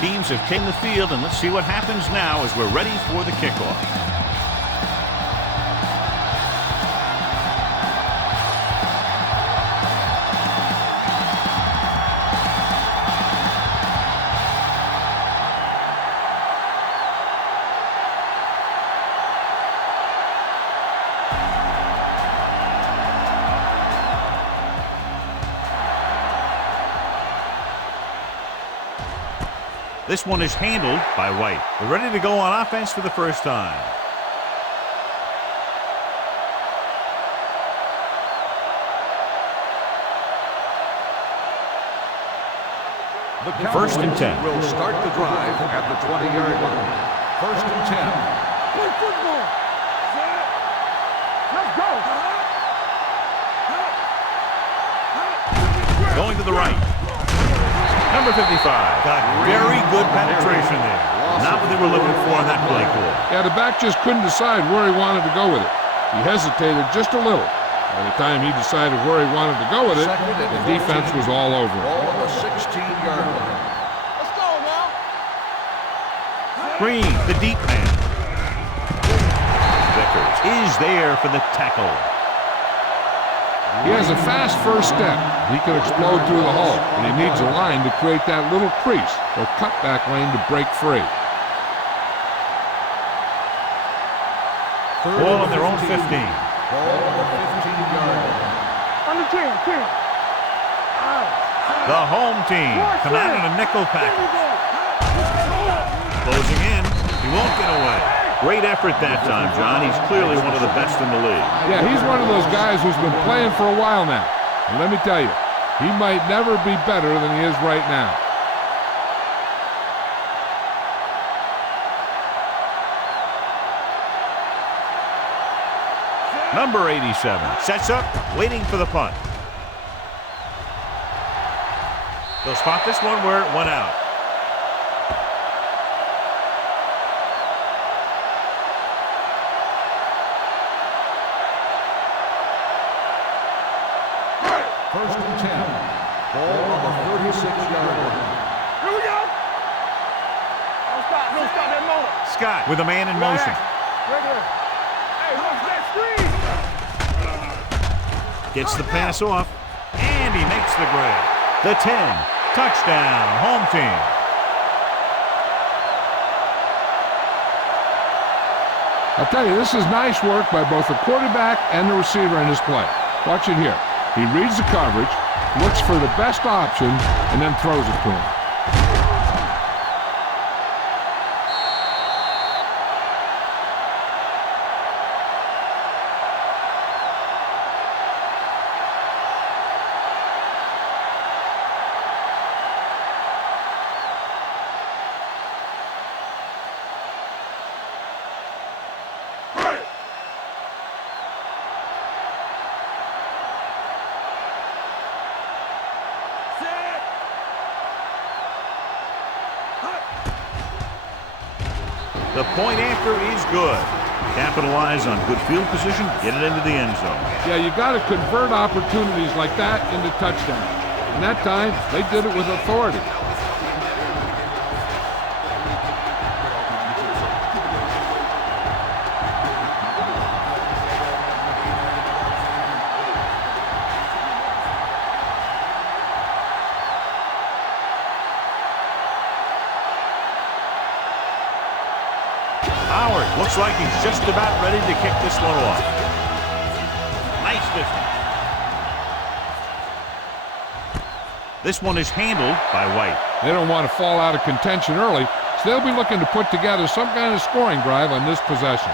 Teams have taken the field, and let's see what happens now as we're ready for the kickoff. This one is handled by White. They're ready to go on offense for the first time. First and 10. Will start the drive at the 20-yard line. First and 10. Play football. Let's go. Going to the right. Number 55 got very good penetration there. Not what they were looking for on that play call. Yeah, the back just couldn't decide where he wanted to go with it. He hesitated just a little. By the time he decided where he wanted to go with it, the defense was all over him. Ball on the 16-yard line. Let's go now. Green, the deep man. Vickers is there for the tackle. He has a fast first step. He can explode through the hole, and he needs a line to create that little crease or cutback lane to break free. Ball on their own 15. Ball on the 15-yard line. On the 10. The home team come out in a nickel package. Closing in. He won't get away. Great effort that time, John. He's clearly one of the best in the league. Yeah, he's one of those guys who's been playing for a while now. And let me tell you, he might never be better than he is right now. Number 87 sets up, waiting for the punt. They'll spot this one where it went out. First and 10. Ball on the 36-yard line. Here we go. No stop that motor. Scott with a man in motion. Regular. Hey, watch that screen. Gets the pass off, and he makes the grab. The 10. Touchdown, home team. I'll tell you, this is nice work by both the quarterback and the receiver in this play. Watch it here. He reads the coverage, looks for the best option, and then throws it to him. The point after is good. Capitalize on good field position, get it into the end zone. Yeah, you got to convert opportunities like that into touchdowns. And that time, they did it with authority. Howard looks like he's just about ready to kick this one off. Nice distance. This one is handled by White. They don't want to fall out of contention early, so they'll be looking to put together some kind of scoring drive on this possession.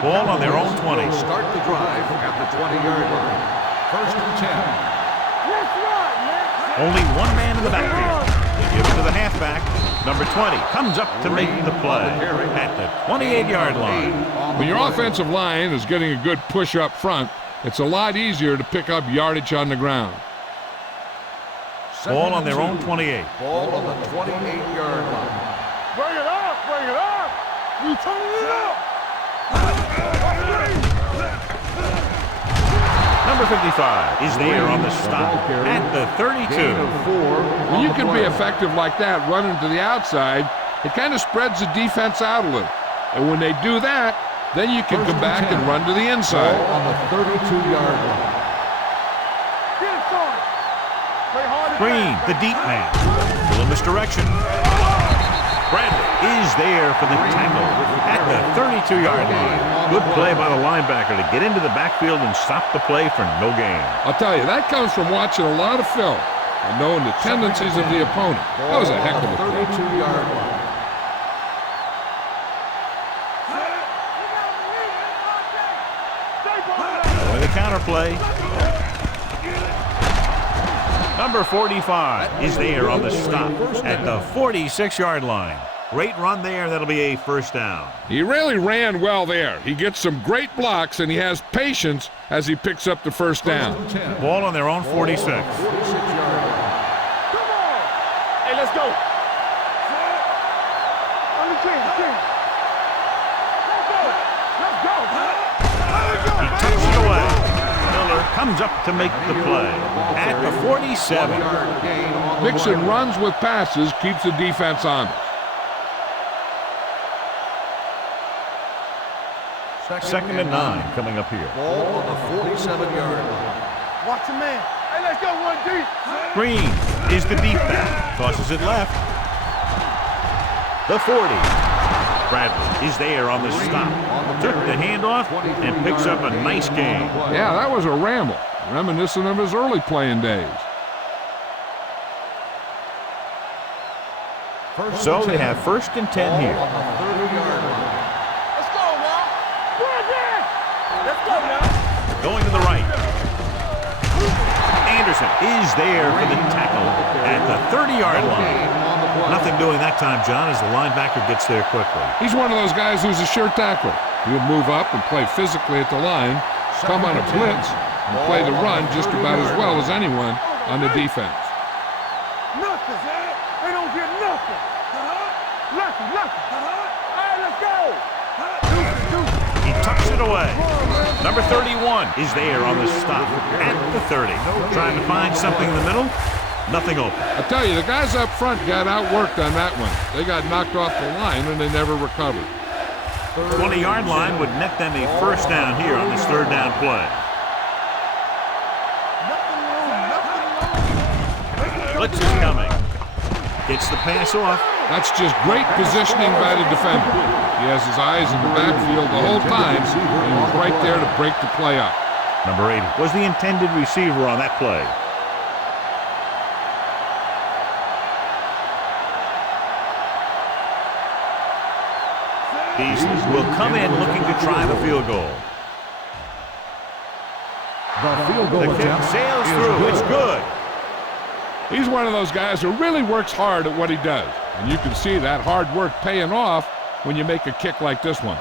Ball on their own 20. Will start the drive at the 20-yard line. First and 10. That's right, man. Only one man in the backfield. They give it to the halfback. Number 20 comes up to make the play at the 28-yard line. When your offensive line is getting a good push up front, it's a lot easier to pick up yardage on the ground. Ball on their own 28. Ball on the 28-yard line. Bring it up, bring it up. We turning it up. Number Number 55 is there on the stop at the 32. Gain of 4. When you can be effective like that, running to the outside, it kind of spreads the defense out a little. And when they do that, then you can come back and run to the inside. Ball on the 32-yard line. Get it, son. Play hard. Green, the deep man. Little misdirection. Bradley is there for the tackle at the 32-yard line. Good play by the linebacker to get into the backfield and stop the play for no gain. I'll tell you, that comes from watching a lot of film and knowing the tendencies of the opponent. That was a heck of a play. 32-yard line. The counter play. Number 45 is there on the stop at the 46-yard line. Great run there. That'll be a first down. He really ran well there. He gets some great blocks, and he has patience as he picks up the first down. Ball on their own 46. 46-yard line. Come on. Hey, let's go. On the team. Let's go. He tucks it away. Miller comes up to make the play at the 47. Mixing runs with passes keeps the defense honest. Second and 9 coming up here. Ball on the 47-yard line. Watch the man. Hey, let's go. One deep. Green is the deep back. Tosses it left. The 40. Bradley is there on the stop. Took the handoff and picks up a nice gain. Yeah, that was a ramble, reminiscent of his early playing days. So they have first and 10 here. On the 30-yard line. Let's go, now. Let's go now. Going to the right. Anderson is there for the tackle at the 30-yard line. Nothing doing that time, John, as the linebacker gets there quickly. He's one of those guys who's a sure tackler. He'll move up and play physically at the line, come on a blitz, and play the run just about as well as anyone on the defense. Nothing. They don't get nothing. Nothing. Hey, let's go. He tucks it away. Number 31 is there on the stop at the 30. Trying to find something in the middle. Nothing open. I tell you, the guys up front got outworked on that one. They got knocked off the line and they never recovered. 20-yard line would net them a first down here on this third down play. Blitz is coming. Gets the pass off. That's just great positioning by the defender. He has his eyes in the backfield the whole time, and he was right there to break the play up. Number 80 was the intended receiver on that play. Beasley will come in looking to try the field goal. The field goal The kick attempt sails through. It's good. He's one of those guys who really works hard at what he does. And you can see that hard work paying off when you make a kick like this one.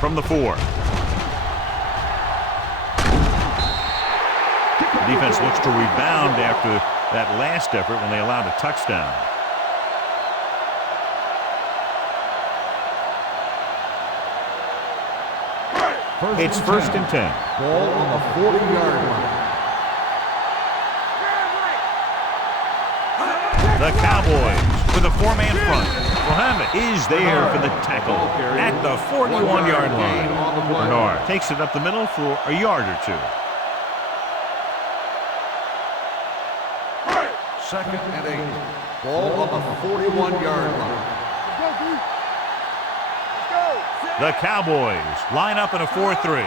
From the 4. The defense looks to rebound after that last effort when they allowed a touchdown. It's first and 10. Ball on the 40-yard line. The Cowboys with a 4-man front. Muhammad is there for the tackle at the 41-yard line. Bernard takes it up the middle for a yard or two. Second and 8. Ball on the 41-yard line. The Cowboys line up in a 4-3.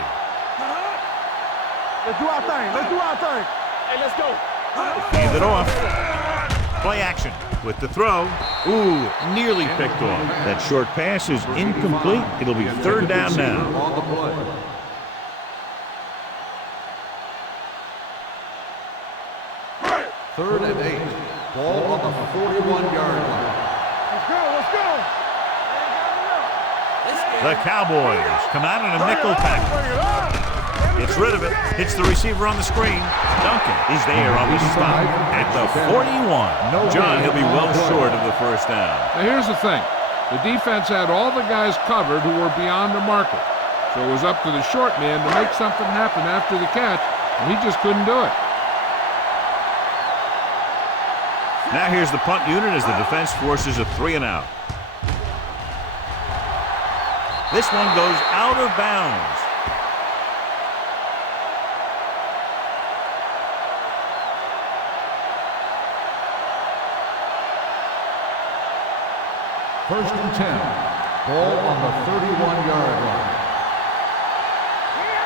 Let's do our thing. Hey, let's go. Hand it off. Play action with the throw. Ooh, nearly picked off. That short pass is incomplete. It'll be third down now. On the play. 3rd and 8. Ball on the 41-yard line. Let's go, let's go. The Cowboys come out in a nickel package. Gets rid of it. Hits the receiver on the screen. Duncan is there on the stop at the 41. John, he'll be well short of the first down. Now here's the thing. The defense had all the guys covered who were beyond the marker. So it was up to the short man to make something happen after the catch, and he just couldn't do it. Now here's the punt unit as the defense forces a 3-and-out. This one goes out of bounds. First and 10. Ball on the 31-yard line. Here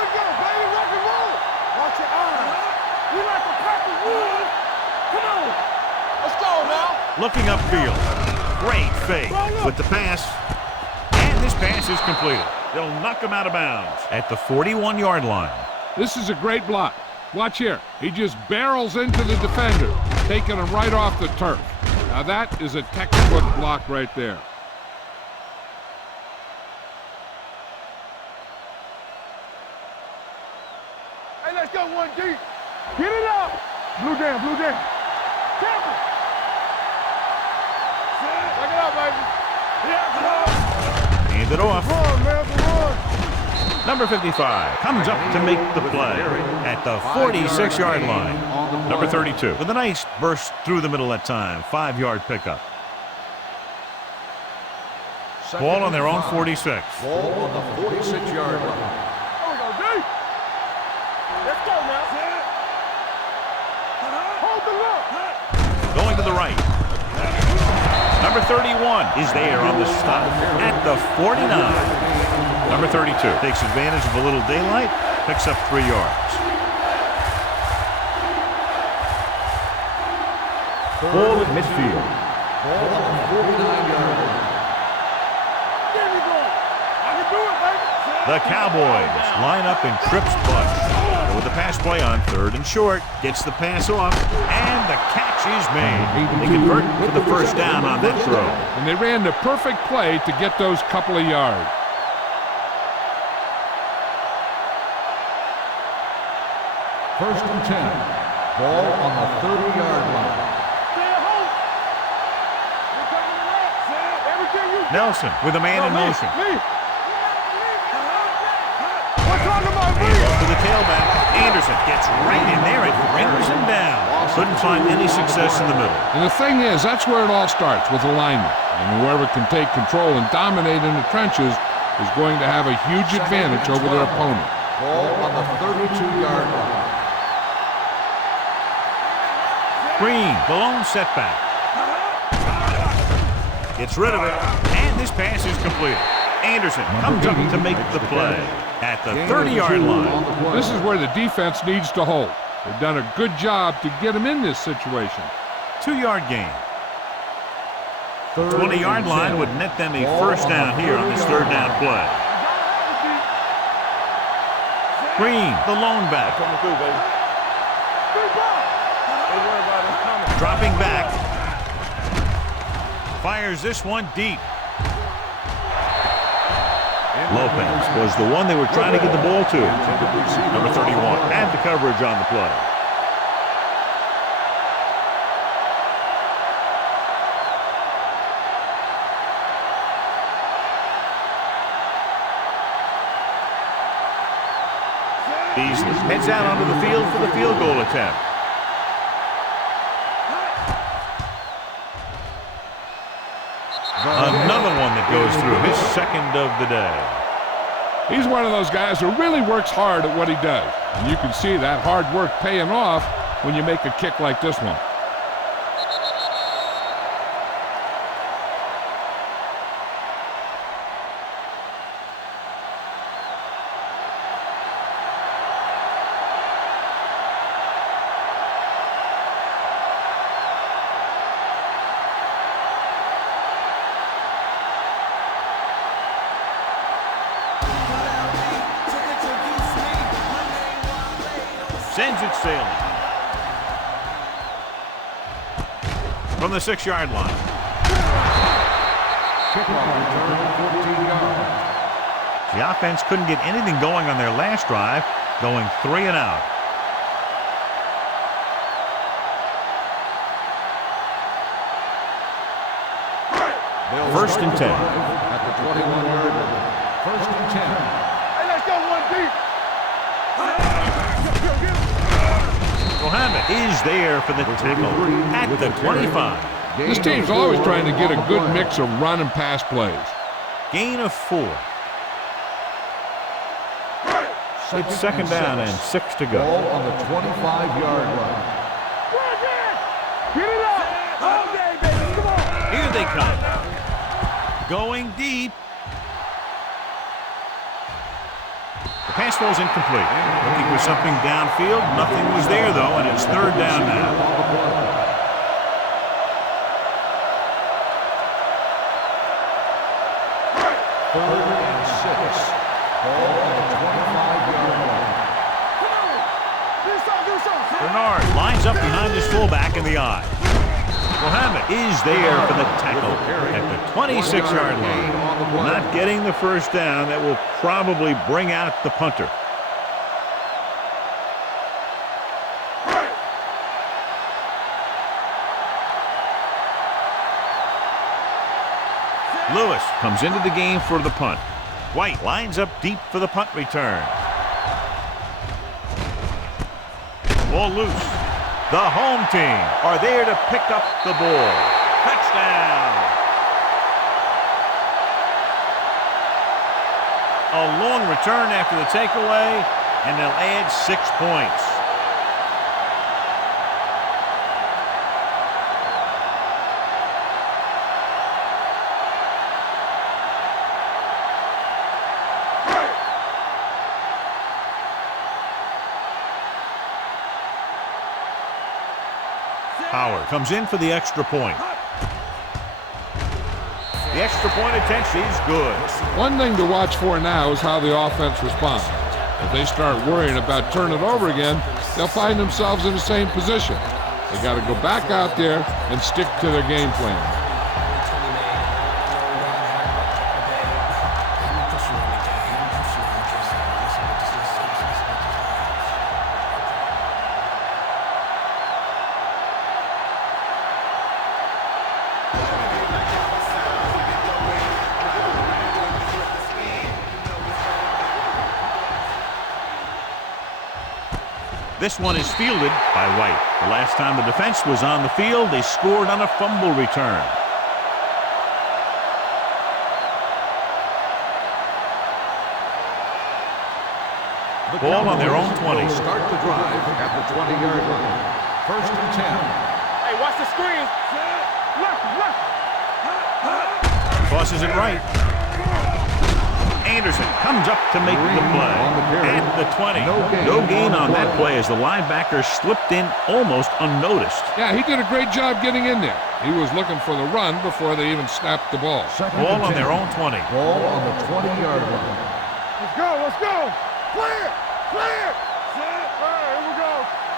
we go, baby, rock and roll. Watch your eyes. We like a pack of wood. Come on. Let's go now. Looking upfield. Great fake with the pass. And this pass is completed. They'll knock him out of bounds at the 41-yard line. This is a great block. Watch here. He just barrels into the defender, taking him right off the turf. Now that is a textbook block right there. Hey, let's go one deep. Get it up. Blue down, blue down. Tackle. Check it out, baby. Yeah, Hand it off. run, man, run. Number 55 comes up to make the play at the 46-yard line. Number 32 with a nice burst through the middle that time. 5-yard pickup. Ball on their own 46. Ball on the 46-yard line. There we go, deep. Let's go now. Hold the look. Going to the right. Number 31 is there on the stop at the 49. Number 32 takes advantage of a little daylight, picks up 3 yards. Ball at midfield. Ball on the 49-yard line. There we go. I can do it, baby. The Cowboys line up in trips bunch. With the pass play on 3rd and short, gets the pass off, and the catch is made. They convert for the first down on that throw. And they ran the perfect play to get those couple of yards. First and 10. Ball on the 30-yard line. Stay at home. We're coming to that, Sam. Everything you do. Nelson with a man in motion. Me. We're talking about me. To the tailback. Anderson gets right in there and brings him down. Couldn't find any success in the middle. And the thing is, that's where it all starts, with alignment. And whoever can take control and dominate in the trenches is going to have a huge advantage over their opponent. Ball on the 32-yard line. Green, the lone setback. Gets rid of it, and this pass is completed. Anderson comes up to make the play at the 30-yard line. This is where the defense needs to hold. They've done a good job to get him in this situation. 2-yard gain. 20-yard line would net them a first down here on this 3rd down play. Green, the lone back. Coming through, baby. Big ball. Don't worry about it. It's coming. Dropping back. Fires this one deep. Lopez was the one they were trying to get the ball to. Number 31 had the coverage on the play. Beasley heads out onto the field for the field goal attempt. Another one that goes through, his 2nd of the day. He's one of those guys who really works hard at what he does. And you can see that hard work paying off when you make a kick like this one. Sends it sailing. from the 6-yard line. Kickoff return, 14 yards. The offense couldn't get anything going on their last drive, going 3 and out. First and 10. At the 21-yard line. First and 10. Hey, let's go one deep. Mohammed is there for the tackle at the 25. This team's always trying to get a good mix of run and pass plays. Gain of 4. It's second down and 6 to go. Ball on the 25-yard line. Get it up. Okay, baby, come on. Here they come. Going deep. The pass falls incomplete. Looking for something downfield. Nothing was there, though, and it's third down now. Third and 6. Ball on the 25-yard line. Come on. Do something. Bernard lines up behind his fullback in the eye. Mohammed is there for the tackle at the 26-yard line. Not getting the first down. That will probably bring out the punter. Lewis comes into the game for the punt. White lines up deep for the punt return. Ball loose. The home team are there to pick up the ball. Touchdown. A long return after the takeaway, and they'll add 6 points. Howard comes in for the extra point. The extra point attempt is good. One thing to watch for now is how the offense responds. If they start worrying about turning it over again, they'll find themselves in the same position. They got to go back out there and stick to their game plan. This one is fielded by White. The last time the defense was on the field, they scored on a fumble return. Ball on their own 20. Start the drive at the 20-yard line. First and 10. Hey, watch the screen. Left. Tosses it right. Anderson comes up to make the play at the 20. No gain on that play as the linebacker slipped in almost unnoticed. Yeah, he did a great job getting in there. He was looking for the run before they even snapped the ball. Ball on their own 20. Ball on the 20-yard line. Let's go. Clear. All right,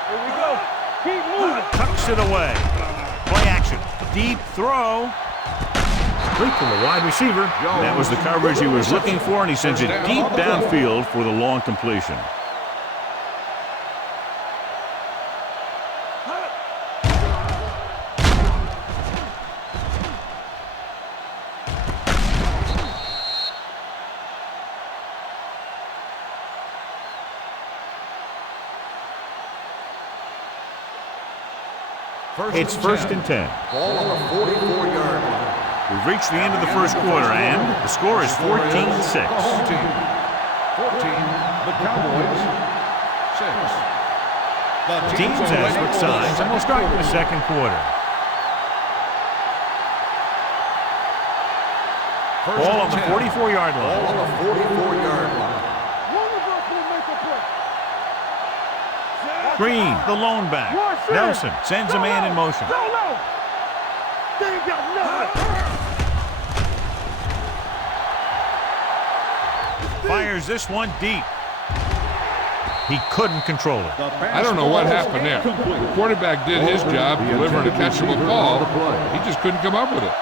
here we go. Keep moving. Tucks it away. Play action. Deep throw. Complete from the wide receiver. That was the coverage he was looking for, and he sends it deep downfield for the long completion. It's first and 10. Ball on the 44-yard line. We've reached the end of the first quarter, and the score is 14-6. Home team, 14. The Cowboys, 6. Teams have switched sides, and we'll start in the second quarter. Ball on the 44-yard line. Ball on the 44-yard line. Green, the lone back. Nelson sends a man in motion. They ain't got nothing. Fires this one deep. He couldn't control it. I don't know what happened there. The quarterback did his job, delivering a catchable ball. He just couldn't come up with it.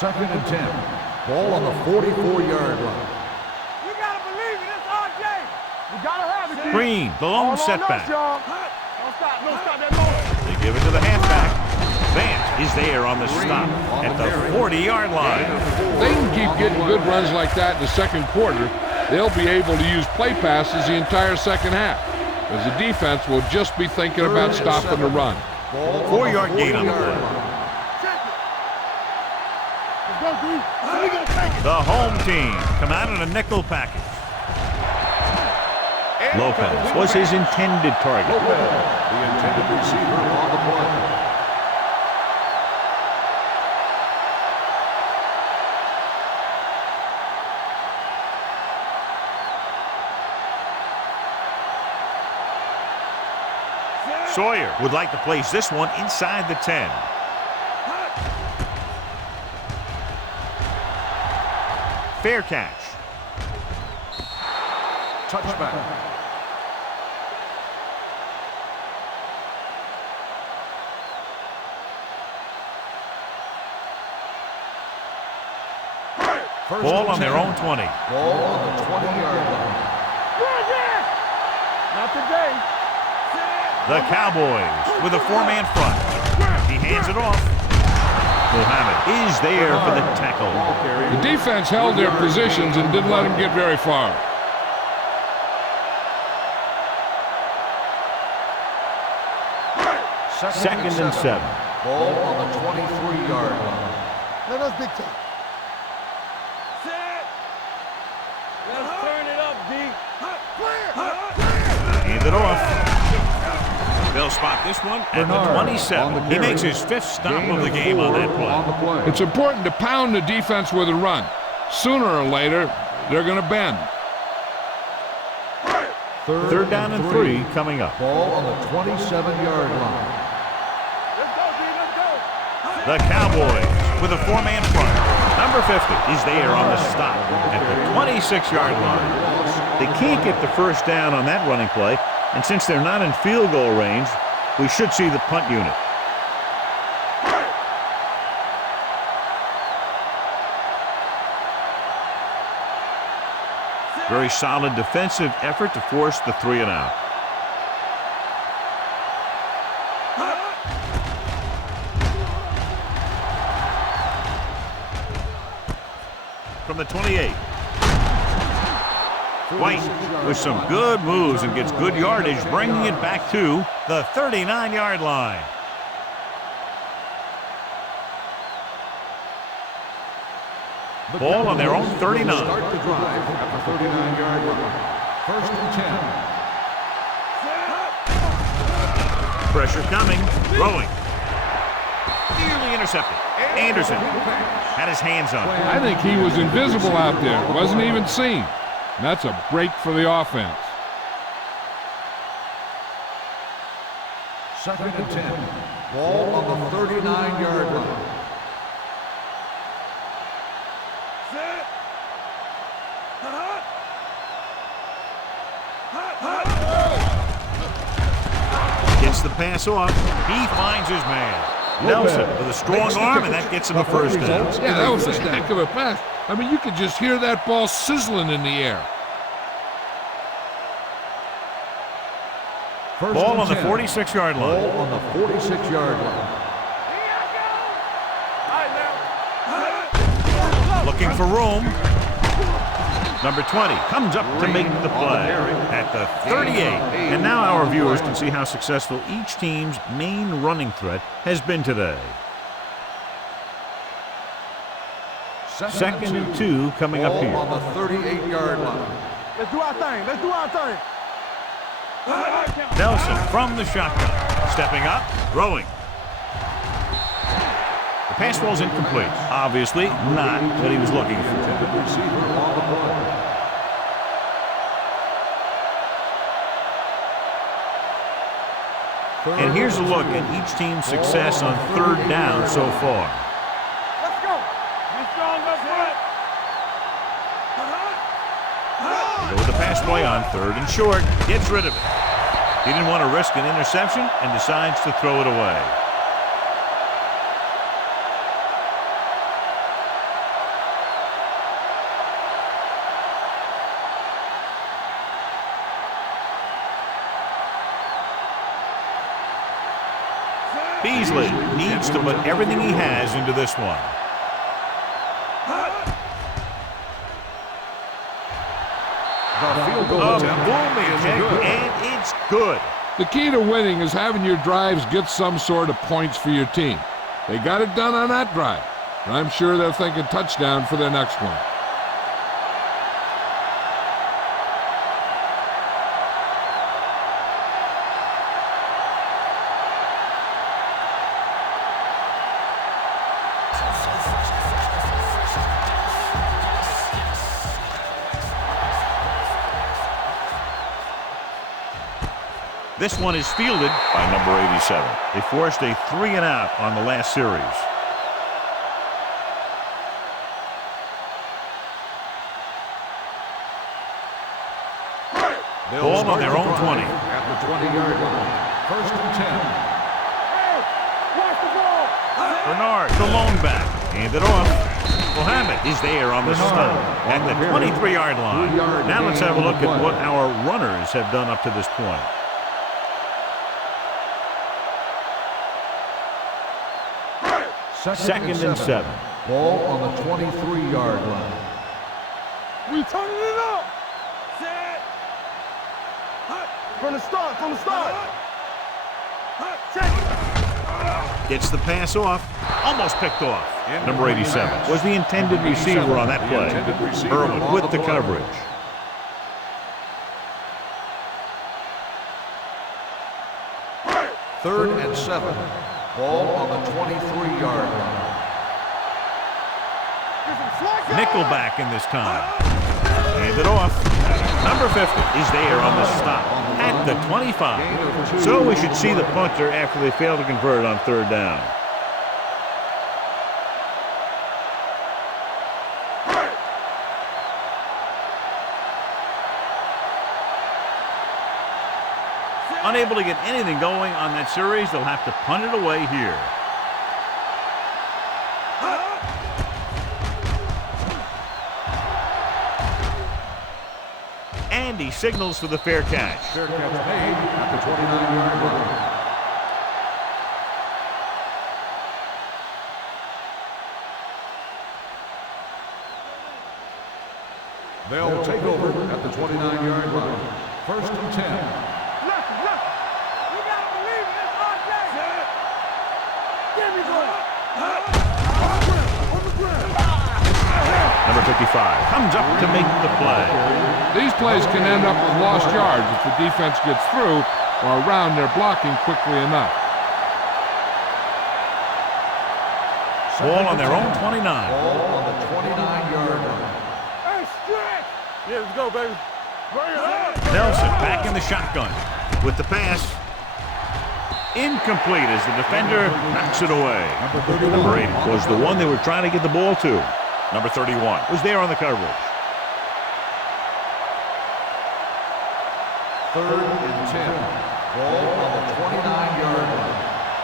2nd and 10. Ball on the 44-yard line. You gotta believe it. It's RJ. You gotta have it, kid. Green, the lone setback. Don't stop. Don't stop that motion. They give it to the halfback. Vance is there on the stop at the 40-yard line. They can keep getting good runs like that in the second quarter. They'll be able to use play passes the entire second half, as the defense will just be thinking about stopping the run. 4-yard gain on the play. The home team come out in a nickel package. Lopez was his intended target. The intended receiver on the play. Sawyer would like to place this one inside the 10. Fair catch. Touchback. Ball on their own 20. Ball on the 20-yard line. Not today. The Cowboys with a 4-man front. He hands it off. Muhammad is there for the tackle. The defense held their positions and didn't let them get very far. Second and 7. Ball on the 23-yard line. Let us dictate. Set. Let's turn it up, D. Hand it off. They'll spot this one at the 27. He makes his 5th stop of the game on that play. It's important to pound the defense with a run. Sooner or later, they're going to bend. Third down and 3 coming up. Ball on the 27-yard line. Let's go, D. Let's go. The Cowboys with a 4-man front. Number 50 is there on the stop at the 26-yard line. They can't get the first down on that running play, and since they're not in field goal range, we should see the punt unit. Very solid defensive effort to force the 3 and out. From the 28. White with some good moves and gets good yardage, bringing it back to the 39-yard line. Ball on their own 39. Start the drive at the 39-yard line. 1st and 10. Pressure coming, throwing. Nearly intercepted. Anderson had his hands on it. I think he was invisible out there. Wasn't even seen. And that's a break for the offense. 2nd and 10. Ball on the 39-yard line. Gets the pass off. He finds his man. Nelson with a strong arm, and that gets him the first down. Yeah, that was a heck of a pass. I mean, you could just hear that ball sizzling in the air. Ball on the 46-yard line. Ball on the 46-yard line. Looking for room. Number 20 comes up to make the play at the 38. And now our viewers can see how successful each team's main running threat has been today. 2nd and 2 coming up here. On the 38-yard line. Let's do our thing. Let's do our thing. Nelson from the shotgun. Stepping up, throwing. The pass ball's incomplete. Obviously not what he was looking for. And here's a look at each team's success on 3rd down so far. Let's go. Be strong up front. play on 3rd and short. Gets rid of it. He didn't want to risk an interception and decides to throw it away. Beasley needs to put everything he has into this one. A booming kick, and it's good. The key to winning is having your drives get some sort of points for your team. They got it done on that drive, and I'm sure they're thinking touchdown for their next one. This one is fielded by number 87. They forced a 3-and-out on the last series. Ball on their own 20. At the 20-yard line. 1st and 10. Hey, watch the ball. Bernard, the lone back. Hand it off. Mohammed is there on the stop at the 23-yard line. Now let's have a look at what our runners have done up to this point. Second and 7. Ball on the 23-yard line. We turning it up. From the start. Check. Gets the pass off. Almost picked off. Number 87 was the intended receiver on that play. Irwin with the coverage. Third and 7. Ball on the 23-yard line. Nickelback in this time. Hand it off. Number 50 is there on the stop at the 25. So we should see the punter after they fail to convert on 3rd down. Unable to get anything going on that series, they'll have to punt it away here. And he signals for the fair catch. Fair catch made at the 29-yard line. They'll take over at the 29-yard line. 1st and 10. Number 55 comes up to make the play. These plays can end up with lost yards if the defense gets through or around their blocking quickly enough. Ball on their own 29. Ball on the 29-yard line. Hey, stretch. Yeah, let's go, baby. Bring it up. Nelson back in the shotgun with the pass. Incomplete as the defender knocks it away. Number 80 was the one they were trying to get the ball to. Number 31 was there on the coverage. 3rd and 10. Ball on the 29-yard line.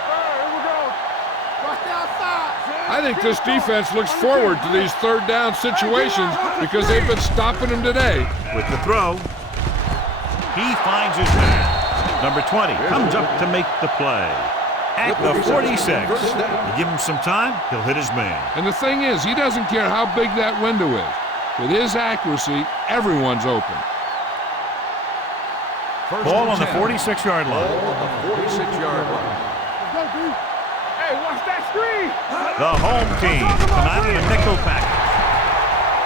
Here we go. Watch the outside. I think this defense looks forward to these 3rd down situations because they've been stopping them today. With the throw, he finds his man. Number 20 comes up to make the play. At the 46. You give him some time, he'll hit his man. And the thing is, he doesn't care how big that window is. With his accuracy, everyone's open. Ball on the 46-yard line. Ball on the 46-yard line. Let's go, B. Hey, watch that screen. The home team come out in a nickel package.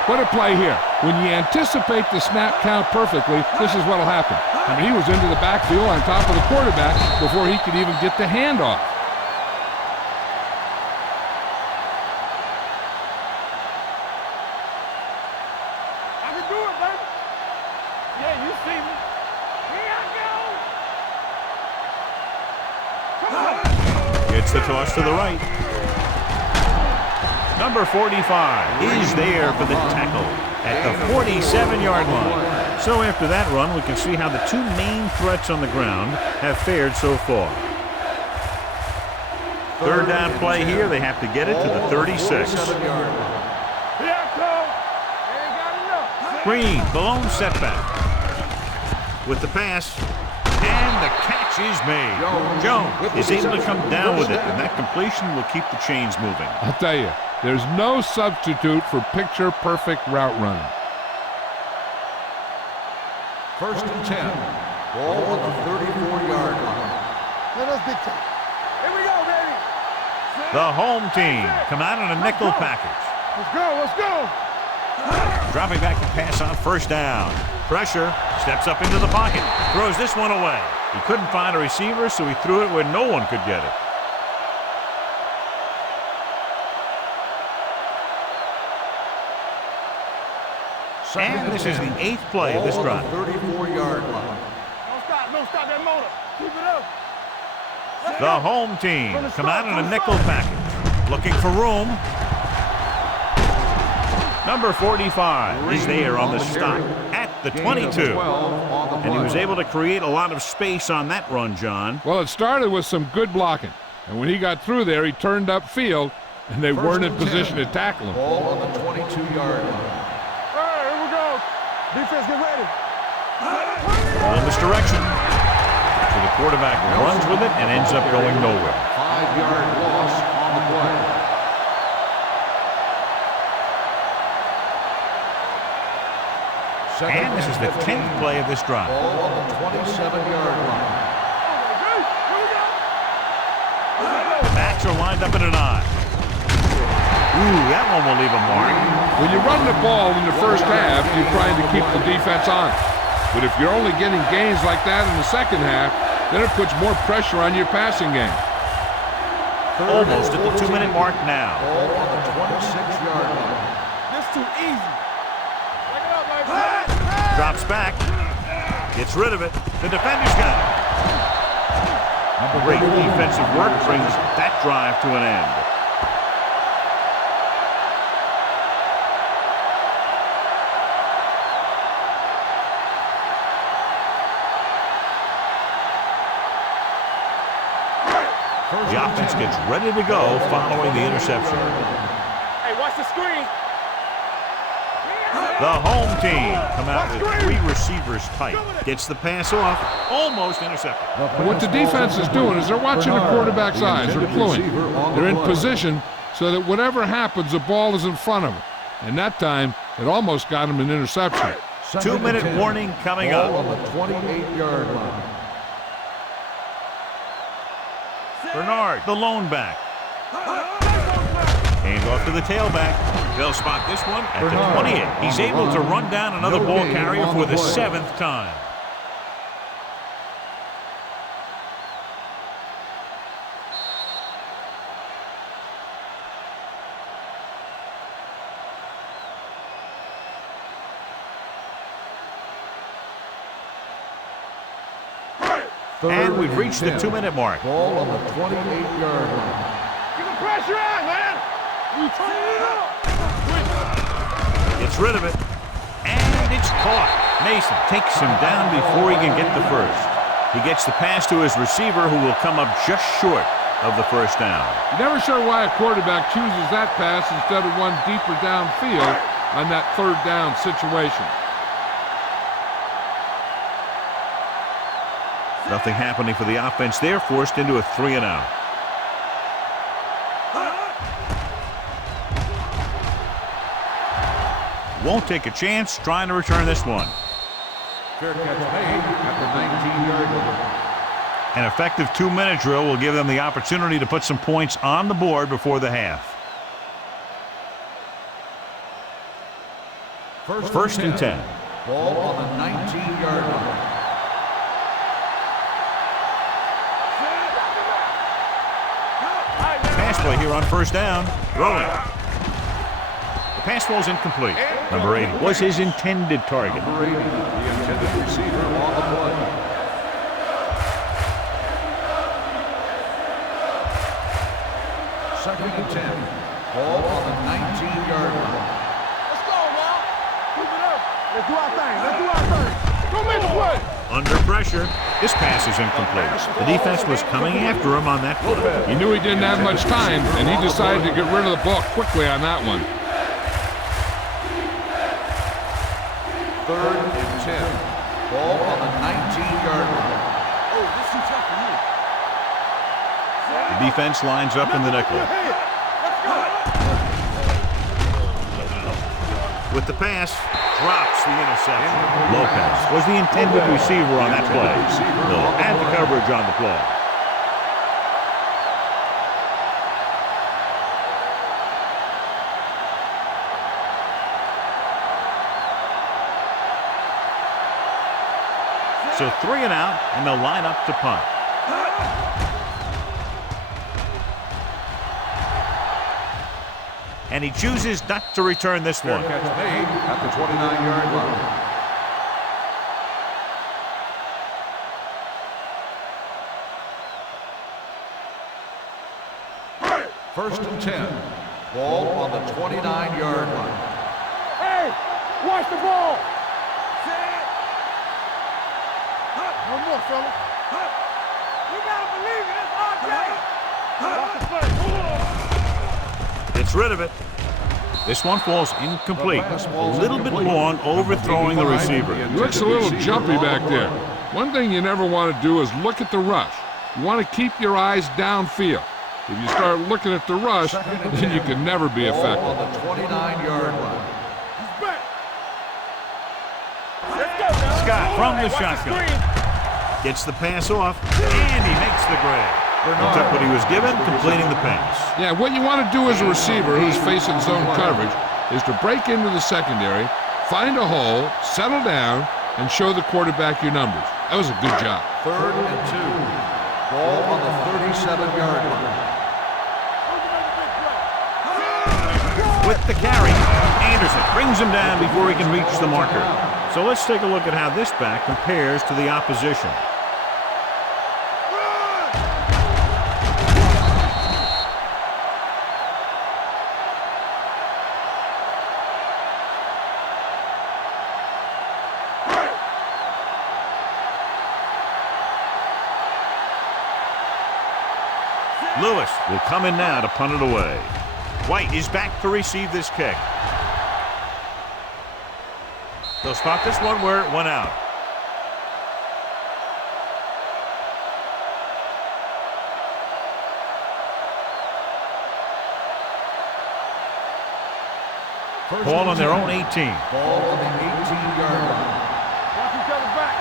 What a play here. When you anticipate the snap count perfectly, this is what will happen. I mean, he was into the backfield on top of the quarterback before he could even get the handoff. I can do it, baby. Yeah, you see me. Here I go. Come on. Gets the toss to the right. Number 45 is there for the tackle at the 47-yard line. So after that run, we can see how the two main threats on the ground have fared so far. Third down play here. They have to get it to the 36. Green, the lone setback. With the pass, and the catch is made. Jones is able to come down with it, and that completion will keep the chains moving. I'll tell you, there's no substitute for picture-perfect route running. First and 10. Ball on the 34-yard line. Let us big time. Here we go, baby. The home team come out in a nickel package. Let's go, let's go. Dropping back to pass on first down. Pressure, steps up into the pocket, throws this one away. He couldn't find a receiver, so he threw it where no one could get it. And this is the 8th play of this drive. 34-yard line. Don't stop that motor. Keep it up. The home team come out in a nickel package, looking for room. Number 45 is there on the stop at the 22. And he was able to create a lot of space on that run, John. Well, it started with some good blocking. And when he got through there, he turned upfield, and they weren't in position to tackle him. Ball on the 22-yard line. Here we go. Defense, get ready. Ball in misdirection. So the quarterback runs with it and ends up going nowhere. 5-yard loss on the play. And this is the 10th play of this drive. Ball on the 27-yard line. The backs are lined up in an eye. Ooh, that one will leave a mark. When you run the ball in the first half, you're trying to keep the defense on. But if you're only getting gains like that in the second half, then it puts more pressure on your passing game. Almost at the 2-minute mark now. Ball on the 26-yard line. This too easy. Drops back. Gets rid of it. The defender's got it. Great defensive work brings that drive to an end. The offense gets ready to go following the interception. Hey, watch the screen. The home team come out with 3 receivers tight. Gets the pass off, almost intercepted. What the defense is doing is they're watching the quarterback's eyes. They're cluing. They're in position so that whatever happens, the ball is in front of them. And that time, it almost got him an interception. 2-minute warning coming up. Ball on the 28-yard line. Bernard, the lone back. Hand off to the tailback. They'll spot this one at the 28. He's able to run down another ball carrier for the 7th time. And we've reached the 2-minute mark. Ball on the 28-yard line. Keep the pressure on, man. You turn it up. Gets rid of it. And it's caught. Mason takes him down before he can get the first. He gets the pass to his receiver, who will come up just short of the first down. You're never sure why a quarterback chooses that pass instead of one deeper downfield on that 3rd down situation. Nothing happening for the offense. They're forced into a 3-and-out. Won't take a chance trying to return this one. Fair catch made at the 19-yard line. An effective 2-minute drill will give them the opportunity to put some points on the board before the half. First and 10. Ball on the 19-yard line. Pass play here on first down. Rolling. The pass ball is incomplete. Number 80 was his intended target. Number 80, the intended receiver on the play. Second and 10. Ball on the 19-yard line. Let's go, now. Keep it up. Let's do our thing. Let's do our thing. Go make a play. Under pressure. This pass is incomplete. The defense was coming after him on that play. He knew he didn't have much time, and he decided to get rid of the ball quickly on that one. 3rd and 10. Ball on the 19-yard line. Oh, this is tough for you. The defense lines up in the nickel. Let's go. With the pass, drops the interception. Lopez was the intended receiver on that play. They'll add the coverage on the play. So 3 and out, and they'll line up to punt. And he chooses not to return this one. Catch made at the 29-yard line. 1st and 10. Ball on the 29-yard line. Hey, watch the ball. One more, fella. You gotta believe it. It's our game. Watch the play. Gets rid of it. This one falls incomplete. A little bit long, overthrowing the receiver. He looks a little jumpy back there. One thing you never want to do is look at the rush. You want to keep your eyes downfield. If you start looking at the rush, then you can never be effective. Ball on the 29-yard line. He's back. Scott from the shotgun. Gets the pass off, and he makes the grab. He took what he was given, completing the pass. Yeah, what you want to do as a receiver who's facing zone coverage is to break into the secondary, find a hole, settle down, and show the quarterback your numbers. That was a good job. 3rd and 2. Ball on the 37-yard line. With the carry, Anderson brings him down before he can reach the marker. So let's take a look at how this back compares to the opposition. Lewis will come in now to punt it away. White is back to receive this kick. They'll spot this one where it went out. Ball on their own 18. Ball on the 18-yard line. Watch each other back.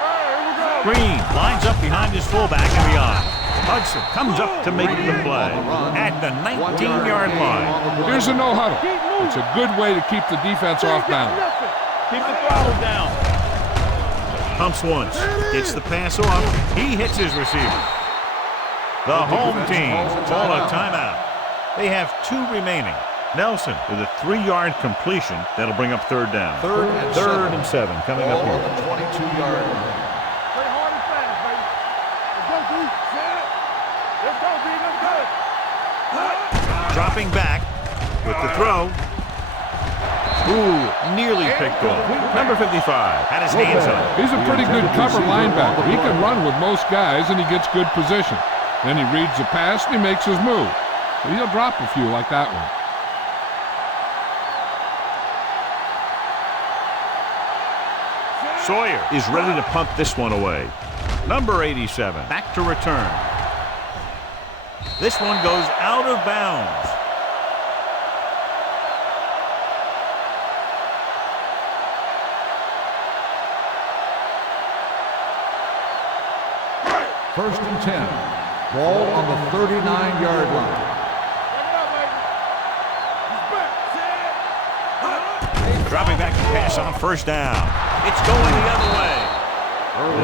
All right, here we go. Green lines up behind his fullback and beyond. Hudson comes up to make the play at the 19-yard line. Here's a no huddle. It's a good way to keep the defense off balance. Keep the throttle down. Pumps once, gets the pass off. He hits his receiver. The home team call a timeout. They have 2 remaining. Nelson with a 3-yard completion that'll bring up 3rd down. 3rd and 7 coming up Ball on here. the 22-yard line. Play hard and fast, baby. Let's go, D. Let's go, D. Let's go. Dropping back with the throw. Ooh, nearly picked off. Number 55 had his hands on it. He's a pretty good cover linebacker. He can run with most guys, and he gets good position. Then he reads the pass, and he makes his move. So he'll drop a few like that one. Sawyer is ready to punt this one away. Number 87 back to return. This one goes out of bounds. First and 10. Ball on the 39-yard line. Dropping back to pass on 1st down. It's going the other way.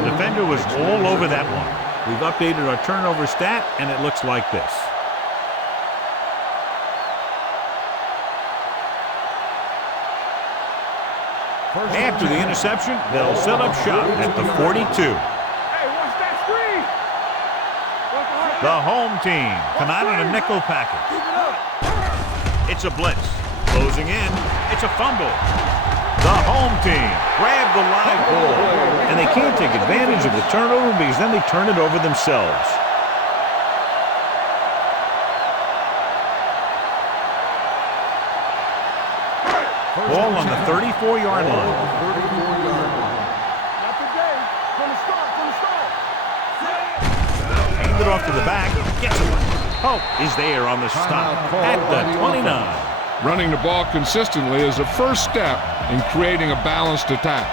The defender was all over that one. We've updated our turnover stat, and it looks like this. After the interception, they'll set up shop at the 42. Hey, watch that screen. The home team come out in a nickel package. It's a blitz. Closing in. It's a fumble. The home team grab the live ball, and they can't take advantage of the turnover because then they turn it over themselves. Ball on the 34-yard line. Not today. From the start, Hand it off to the back. Gets it. Hope is there on the stop at the 29. Running the ball consistently is the first step in creating a balanced attack.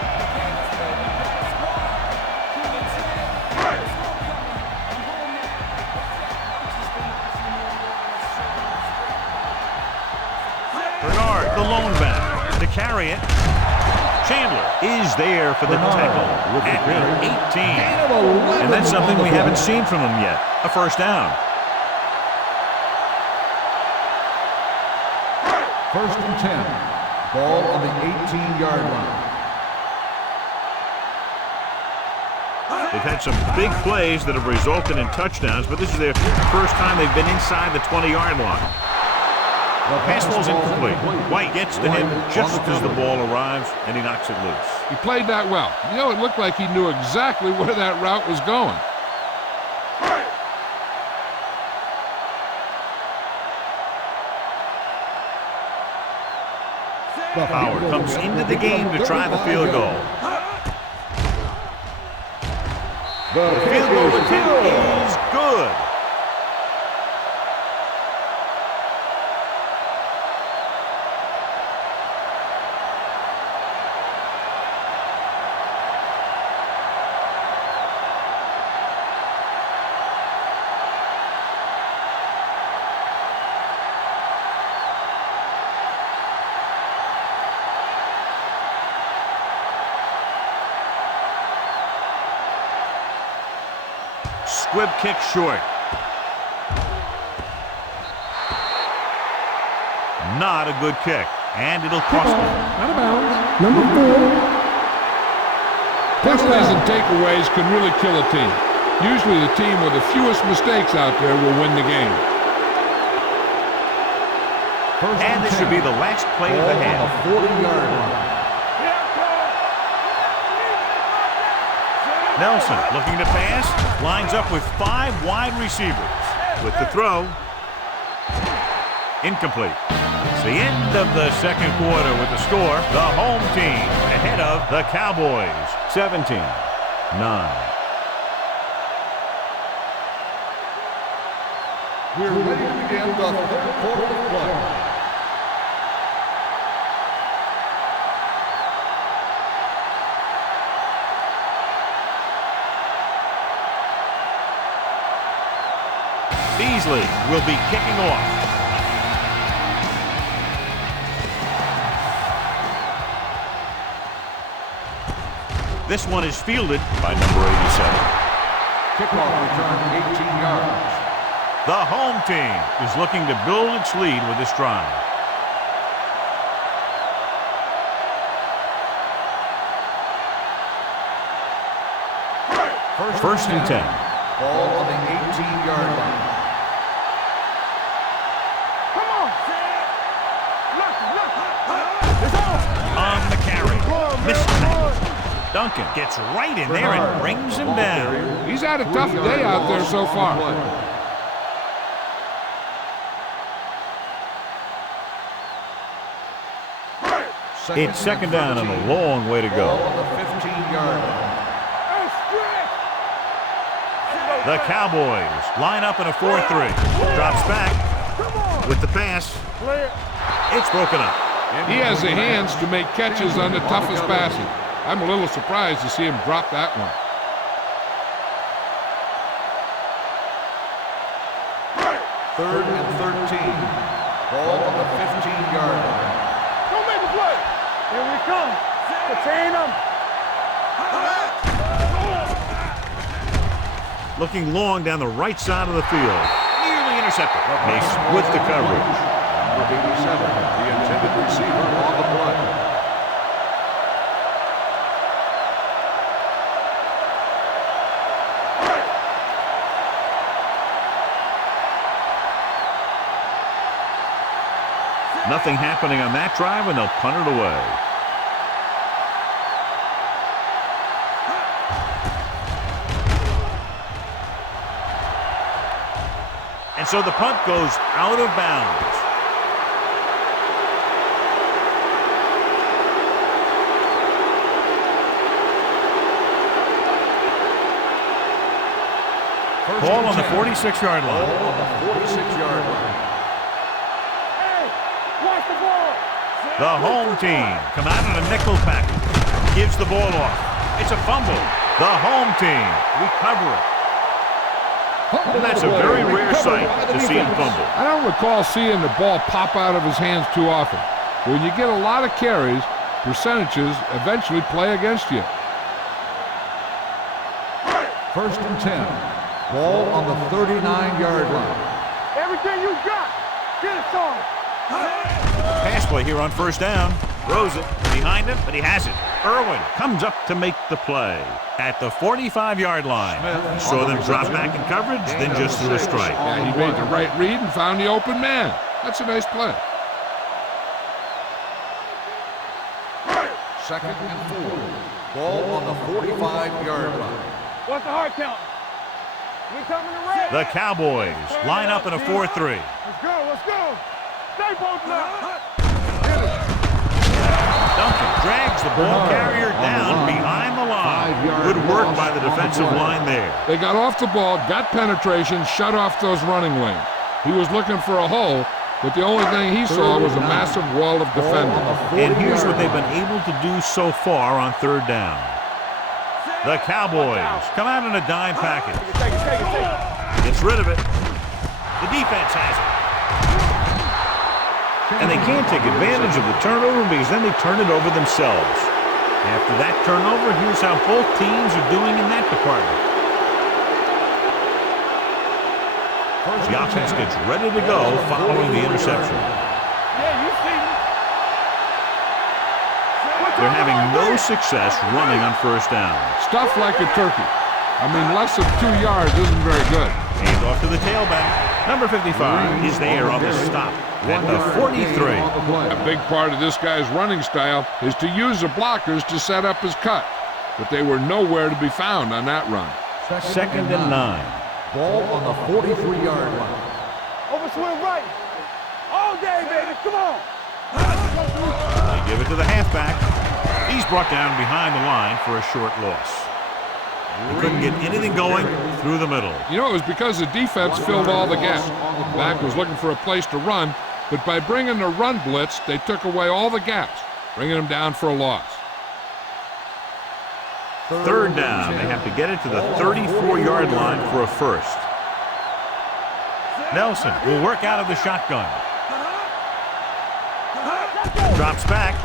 Bernard, the lone back, to carry it. Chandler is there for the tackle at the 18. And that's something we haven't seen from him yet, a first down. First and 10. Ball on the 18-yard line. They've had some big plays that have resulted in touchdowns, but this is their first time they've been inside the 20-yard line. Pass ball's incomplete. White gets to him just as the ball arrives, and he knocks it loose. He played that well. You know, it looked like he knew exactly where that route was going. Howard comes into the game to try the field goal. The field goal attempt is good. Squib kick short. Not a good kick, and it'll cost them. Out of bounds. Number 4. Penalties and takeaways can really kill a team. Usually the team with the fewest mistakes out there will win the game. And this should be the last play of the half. 40-yard line. Nelson looking to pass, lines up with 5 wide receivers. With the throw, incomplete. It's the end of the second quarter with the score. The home team ahead of the Cowboys, 17-9. We're ready to begin the third quarter of play. Beasley will be kicking off. This one is fielded by number 87. Kickoff return 18 yards. The home team is looking to build its lead with this drive. First and 10. Ball on the 18-yard line. Come on, Sam. Look. It's on. On the carry. Missed it. Duncan gets right in there and brings him down. He's had a tough day out there so far. It's second down and a long way to go. Ball on the 15-yard line. The Cowboys line up in a 4-3. Drops back with the pass. It's broken up. He has the hands to make catches on the toughest passes. I'm a little surprised to see him drop that one. Third and 13. Ball on the 15-yard line. Don't make a play. Here we come. Contain them. Looking long down the right side of the field. Nearly intercepted. Mace with the coverage. Number 87, the intended receiver on the play. Nothing happening on that drive, and they'll punt it away. And so the punt goes out of bounds. Ball on the 46-yard line. Ball on the 46-yard line. Hey, watch the ball. The home team come out in a nickel package. Gives the ball off. It's a fumble. The home team recover it. And that's a very rare sight to see him fumble. I don't recall seeing the ball pop out of his hands too often. When you get a lot of carries, percentages eventually play against you. 1st and 10. Ball on the 39-yard line. Everything you got, get it on. Pass play here on 1st down. Throws it behind him, but he has it. Irwin comes up to make the play at the 45-yard line. Saw them drop back in coverage, then just threw a strike. Yeah, he made the right read and found the open man. That's a nice play. 2nd and 4. Ball on the 45-yard line. What's the hard count? We coming to red. The Cowboys line up in a 4-3. Let's go, let's go. Stay both now. Duncan drags the ball carrier down behind the line. Good work by the defensive line there. They got off the ball, got penetration, shut off those running lanes. He was looking for a hole, but the only thing he saw was a massive wall of defenders. And here's what they've been able to do so far on 3rd down. The Cowboys come out in a dime package. Gets rid of it. The defense has it. And they can't take advantage of the turnover because then they turn it over themselves. After that turnover, here's how both teams are doing in that department. The offense gets ready to go following the interception. Yeah, you see me. They're having no success running on 1st down. Stuff like a turkey. I mean, less than 2 yards isn't very good. Hand off to the tailback. Number 55 is there on the stop at the 43. A big part of this guy's running style is to use the blockers to set up his cut, but they were nowhere to be found on that run. 2nd and 9. Ball on the 43-yard line. Over swing right. All day, baby. Come on. They give it to the halfback. He's brought down behind the line for a short loss. They couldn't get anything going through the middle. You know, it was because the defense filled all the gaps. Back was looking for a place to run, but by bringing the run blitz, they took away all the gaps, bringing them down for a loss. 3rd down. They have to get it to the 34-yard line for a first. Nelson will work out of the shotgun. Drops back.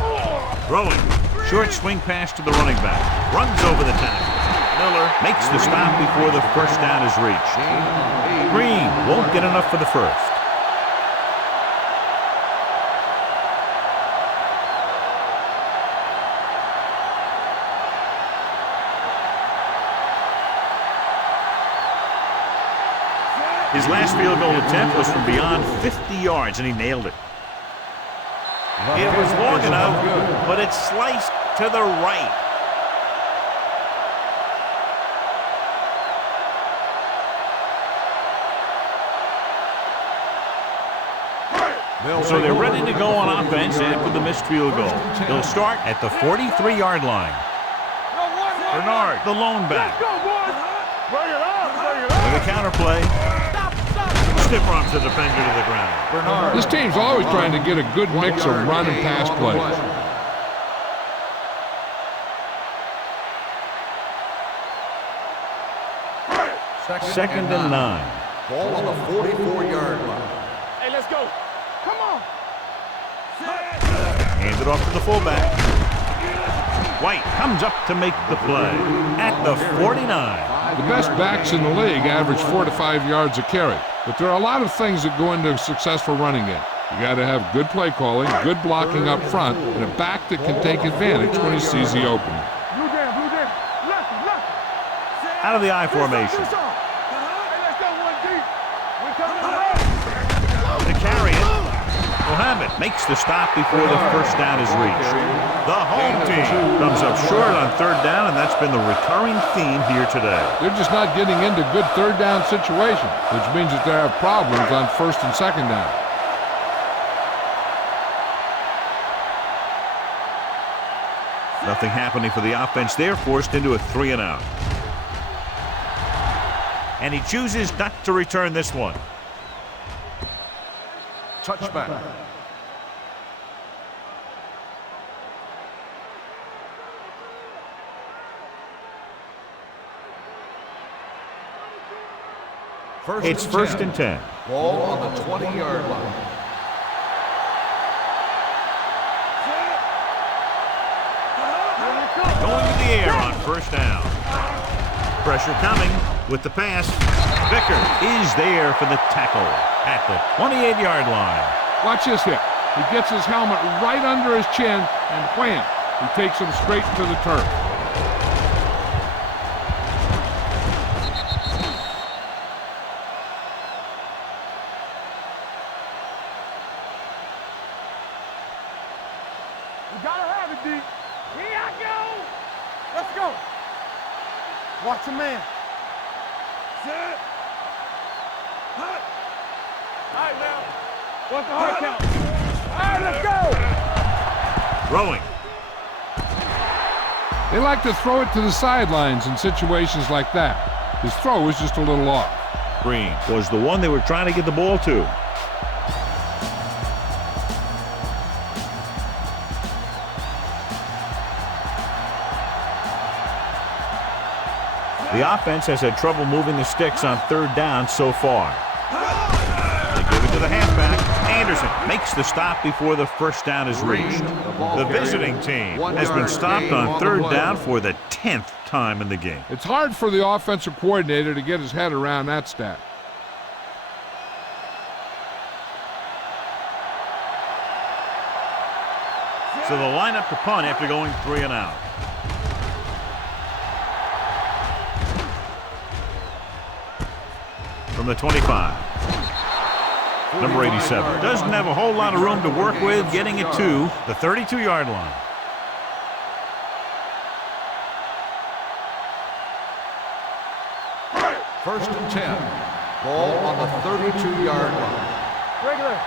Throwing. Short swing pass to the running back. Runs over the tackle. Miller makes the stop before the 1st down is reached. Green won't get enough for the first. His last field goal attempt was from beyond 50 yards, and he nailed it. It was long enough, but it sliced to the right. So they're ready to go on offense after the missed field goal. They'll start at the 43-yard line. Bernard, the lone back. Let's go, boys. Bring it up, bring it up. With a counter play. Stiff arms the defender to the ground. Bernard. This team's always trying to get a good mix of run and pass plays. 2nd and 9. Ball on the 44-yard line. Hey, let's go. Come on. Hands it off to the fullback. White comes up to make the play at the 49. The best backs in the league average 4 to 5 yards a carry, but there are a lot of things that go into a successful running game. You got to have good play calling, good blocking up front, and a back that can take advantage when he sees the opening. Blue down, blue down. Left, left. Out of the I formation. Hey, let's go, one deep. We coming to red. To carry it. Mohammed makes the stop before the 1st down is reached. The home team comes up short on third down, and that's been the recurring theme here today. They're just not getting into good third down situations, which means that they have problems on first and second down. Nothing happening for the offense. They're forced into a 3-and-out. And he chooses not to return this one. Touchback. It's first and 10. Ball on the 20-yard line. Going to the air on first down. Pressure coming with the pass. Vicker is there for the tackle at the 28-yard line. Watch this hit. He gets his helmet right under his chin, and wham, he takes him straight to the turf. You gotta have it, D. Here I go. Let's go. Watch a man. Set. Hut. All right, now. What's the hard count? All right, let's go. Throwing. They like to throw it to the sidelines in situations like that. His throw was just a little off. Green was the one they were trying to get the ball to. The offense has had trouble moving the sticks on third down so far. They give it to the halfback. Anderson makes the stop before the first down is reached. The visiting team has been stopped on third down for the 10th time in the game. It's hard for the offensive coordinator to get his head around that stat. So they'll line up to punt after going 3-and-out. From the 25. Number 87 doesn't have a whole lot of room to work with, getting it to the 32-yard line. First and 10. Ball on the 32-yard line. Regular.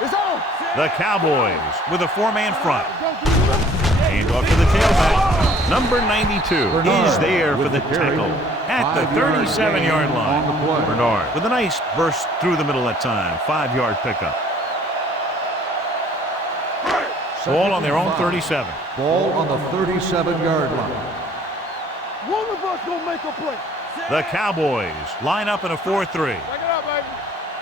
It's on. The Cowboys with a four-man front. Hand off to the tailback. Number 92 is there for the tackle at the 37-yard line. Bernard with a nice burst through the middle that time. 5-yard pickup. Ball on their own 37. Ball on the 37-yard line. One of us gonna make a play. The Cowboys line up in a 4-3. Check it out, baby.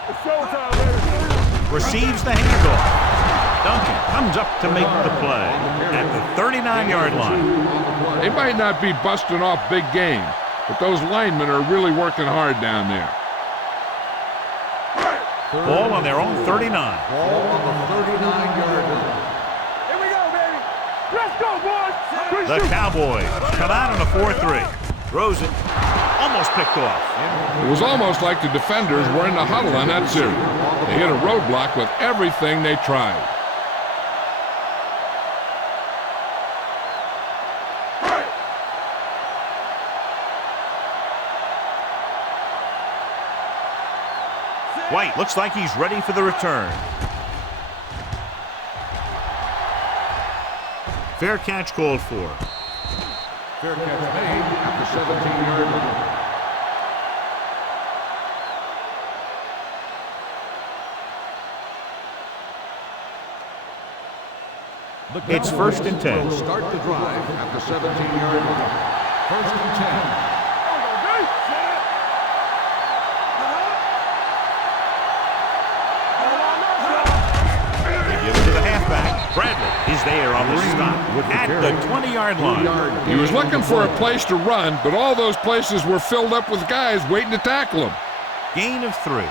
It's showtime, baby. Receives the handoff. Duncan comes up to make the play at the 39-yard line. They might not be busting off big game, but those linemen are really working hard down there. Ball on their own 39. Ball on the 39-yard line. Here we go, baby. Let's go, boys. The Cowboys come out in a 4-3. Throws it. Almost picked off. It was almost like the defenders were in the huddle on that series. They hit a roadblock with everything they tried. White looks like he's ready for the return. Fair catch called for. Fair catch made at the 17-yard line. It's first and 10. Will start the drive at the 17-yard line. First and 10. They give it to the halfback. Bradley is there on the stop at the 20-yard line. He was looking for a place to run, but all those places were filled up with guys waiting to tackle him. Gain of 3.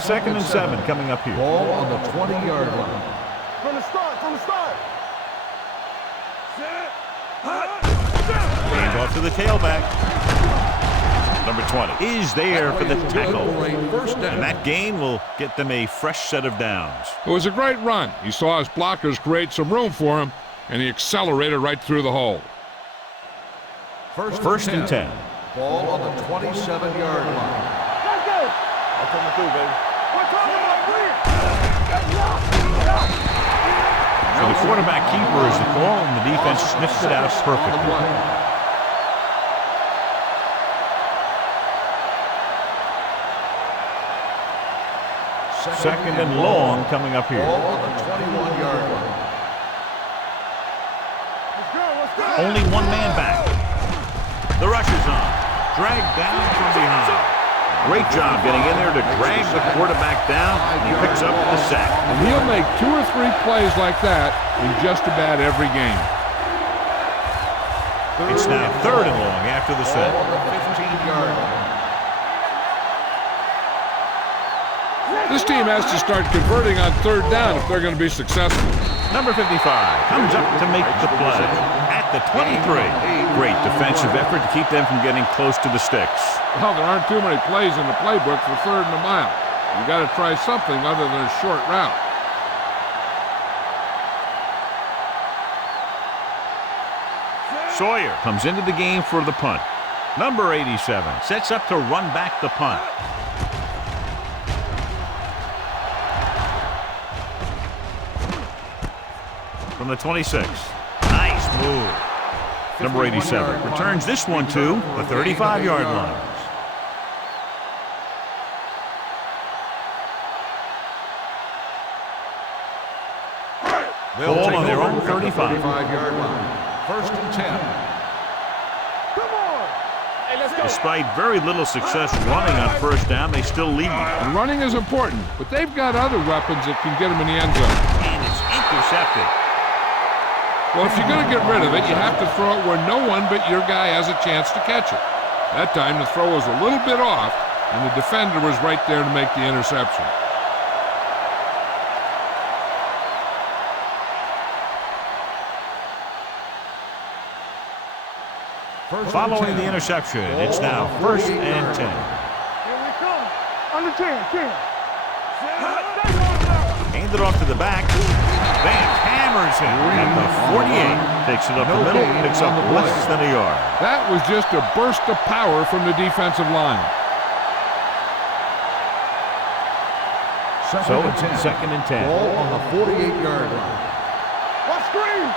Second and 7 coming up here. Ball on the 20-yard line. From the start. Hands off to the tailback. Number 20 is there for the tackle. First down. And that gain will get them a fresh set of downs. It was a great run. He saw his blockers create some room for him, and he accelerated right through the hole. First and 10. Ball on the 27-yard line. Let's go. I'll come through, baby. We're talking about clear. So the quarterback keeper is the call, and the defense sniffs it out perfectly. Second and long coming up here. Ball on the 21-yard line. Let's go. Let's go. Only one man back. The rush is on. Dragged down from behind. Great job getting in there to drag the quarterback down. He picks up the sack. And he'll make 2 or 3 plays like that in just about every game. It's now third and long after the set. Ball on the 15-yard line. This team has to start converting on third down if they're going to be successful. Number 55 comes up to make the play at the 23. Great defensive effort to keep them from getting close to the sticks. Well, there aren't too many plays in the playbook for third and a mile. You got to try something other than a short route. Sawyer comes into the game for the punt. Number 87 sets up to run back the punt. From the 26. Nice move. Number 87 returns this one to the 35-yard line. Ball on their own 35. 35-yard line. First and 10. Come on. Hey, let's go. Despite very little success running on first down, they still lead. And running is important, but they've got other weapons that can get them in the end zone. And it's intercepted. Well, if you're going to get rid of it, you have to throw it where no one but your guy has a chance to catch it. That time, the throw was a little bit off, and the defender was right there to make the interception. Following the interception, it's now first and 10. Here we come. Under 10. Handed off to the back. Van hammers him at the 48. Takes it up the middle, picks up less than a yard. That was just a burst of power from the defensive line. So it's second and 10. Ball on the 48-yard line. Watch screen.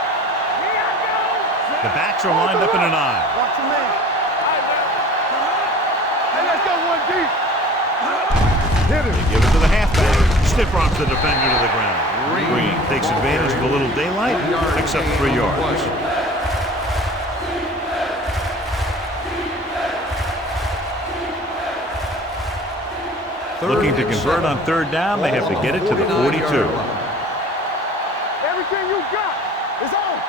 The backs are lined up in an eye. Watch your man. Hey, let's go one deep. Hit him. They give it to the halfback. Stiff arms the defender to the ground. Green takes advantage of a little daylight, picks up 3 yards. Looking to convert on third down, they have to get it to the 42. Everything you got is on.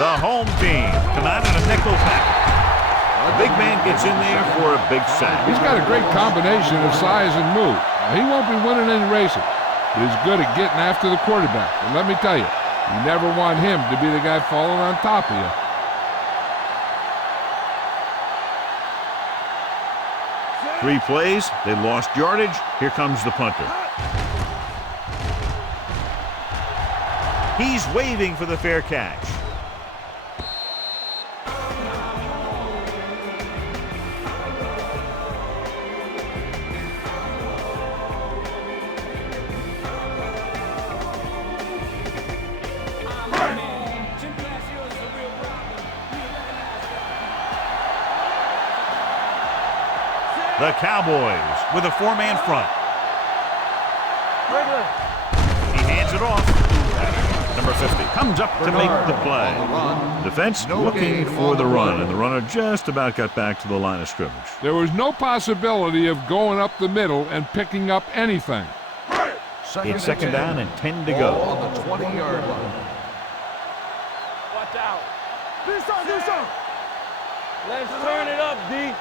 The home team come out in a nickel package. The big man gets in there for a big sack. He's got a great combination of size and move. Now, he won't be winning any races, but he's good at getting after the quarterback. And let me tell you, you never want him to be the guy falling on top of you. Three plays, they lost yardage. Here comes the punter. He's waving for the fair catch. The Cowboys with a 4-man front. He hands it off. Number 50 comes up to make the play. Defense looking for the run, and the runner just about got back to the line of scrimmage. There was no possibility of going up the middle and picking up anything. It's second down and 10 to Ball go. on the 20-yard line. Watch out. Do something. Let's turn it up, D.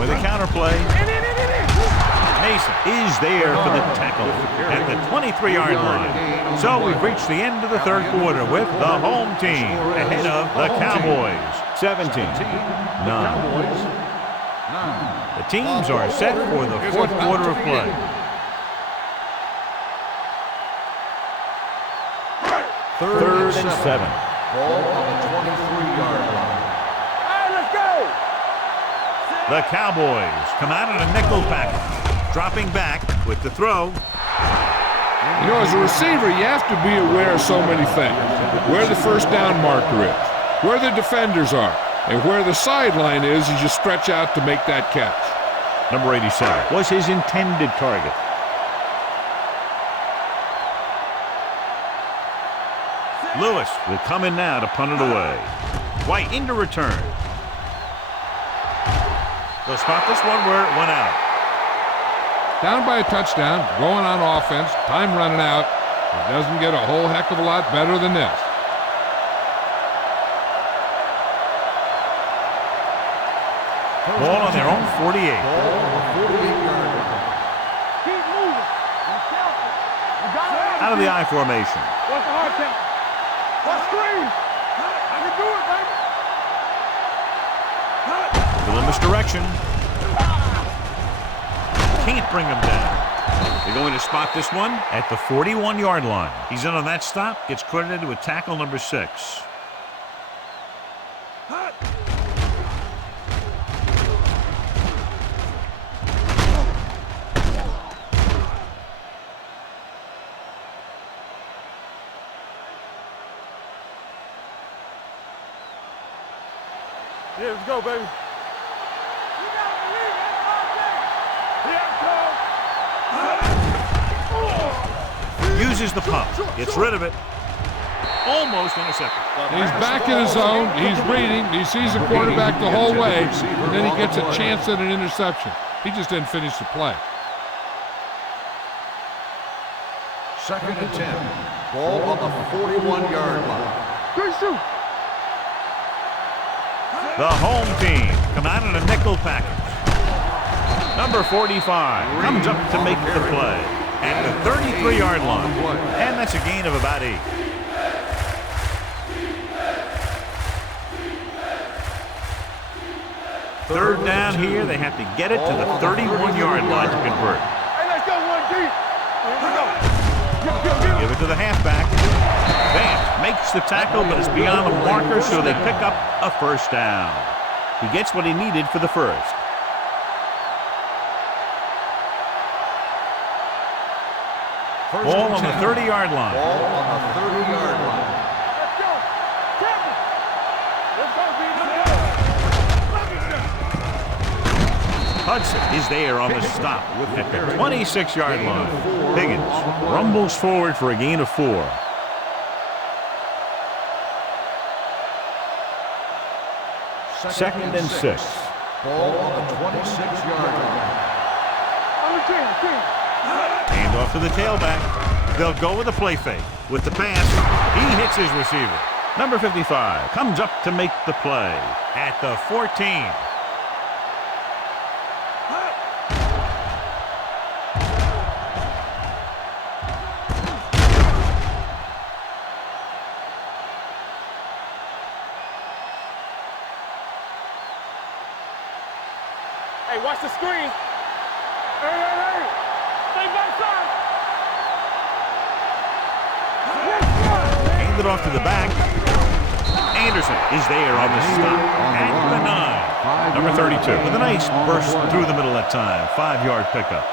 With a counterplay, Mason is there for the tackle at the 23-yard line. So we've reached the end of the third quarter with the home team ahead of the Cowboys. 17-9. The teams are set for the fourth quarter of play. Third and 7. Ball on the 23-yard line. All right, let's go. The Cowboys come out in a nickel package, dropping back with the throw. You know, as a receiver, you have to be aware of so many things. Where the first down marker is, where the defenders are, and where the sideline is as you stretch out to make that catch. Number 87 was his intended target. Lewis will come in now to punt it away. White into return. They'll spot this one where it went out. Down by a touchdown, going on offense, time running out. It doesn't get a whole heck of a lot better than this. Ball on their own 48. Ball on the 48-yard line. Keep moving. Be careful. You got it. Out of the I formation. What's the hard count? What's screen? I can do it, baby. Little misdirection. Can't bring him down. They're going to spot this one at the 41-yard line. He's in on that stop, gets credited with tackle number 6. Yeah, let's go, baby. You gotta believe it. Here it comes. Uses the pump, gets rid of it. Almost intercepted. He's back in his zone. He's reading. He sees the quarterback the whole way, and then he gets a chance at an interception. He just didn't finish the play. 2nd and 10. Ball on the 41-yard line. Good shoot. The home team come out in a nickel package. Number 45 comes up to make the play at the 33-yard line. And that's a gain of about 8. Third down here. They have to get it to the 31-yard line to convert. Hey, let's go, 1G. Here we go. Give it to the halfback. Vance makes the tackle, but it's beyond the marker, so they pick up a first down. He gets what he needed for the first. Ball on the 30-yard line. Ball on the 30-yard line. Let's go. Captain. Let's go, Hudson is there on the stop at the 26-yard line. Higgins rumbles forward for a gain of 4. Second and 6. Ball on the 26-yard line. On the 10. Hand off to the tailback. They'll go with a play fake. With the pass, he hits his receiver. Number 55 comes up to make the play at the 14. Hey, watch the screen. Hey. Stay backside. Hand it off to the back. Anderson is there on the stop at the 9. Number 32 with a nice burst through the middle that time. 5-yard pickup.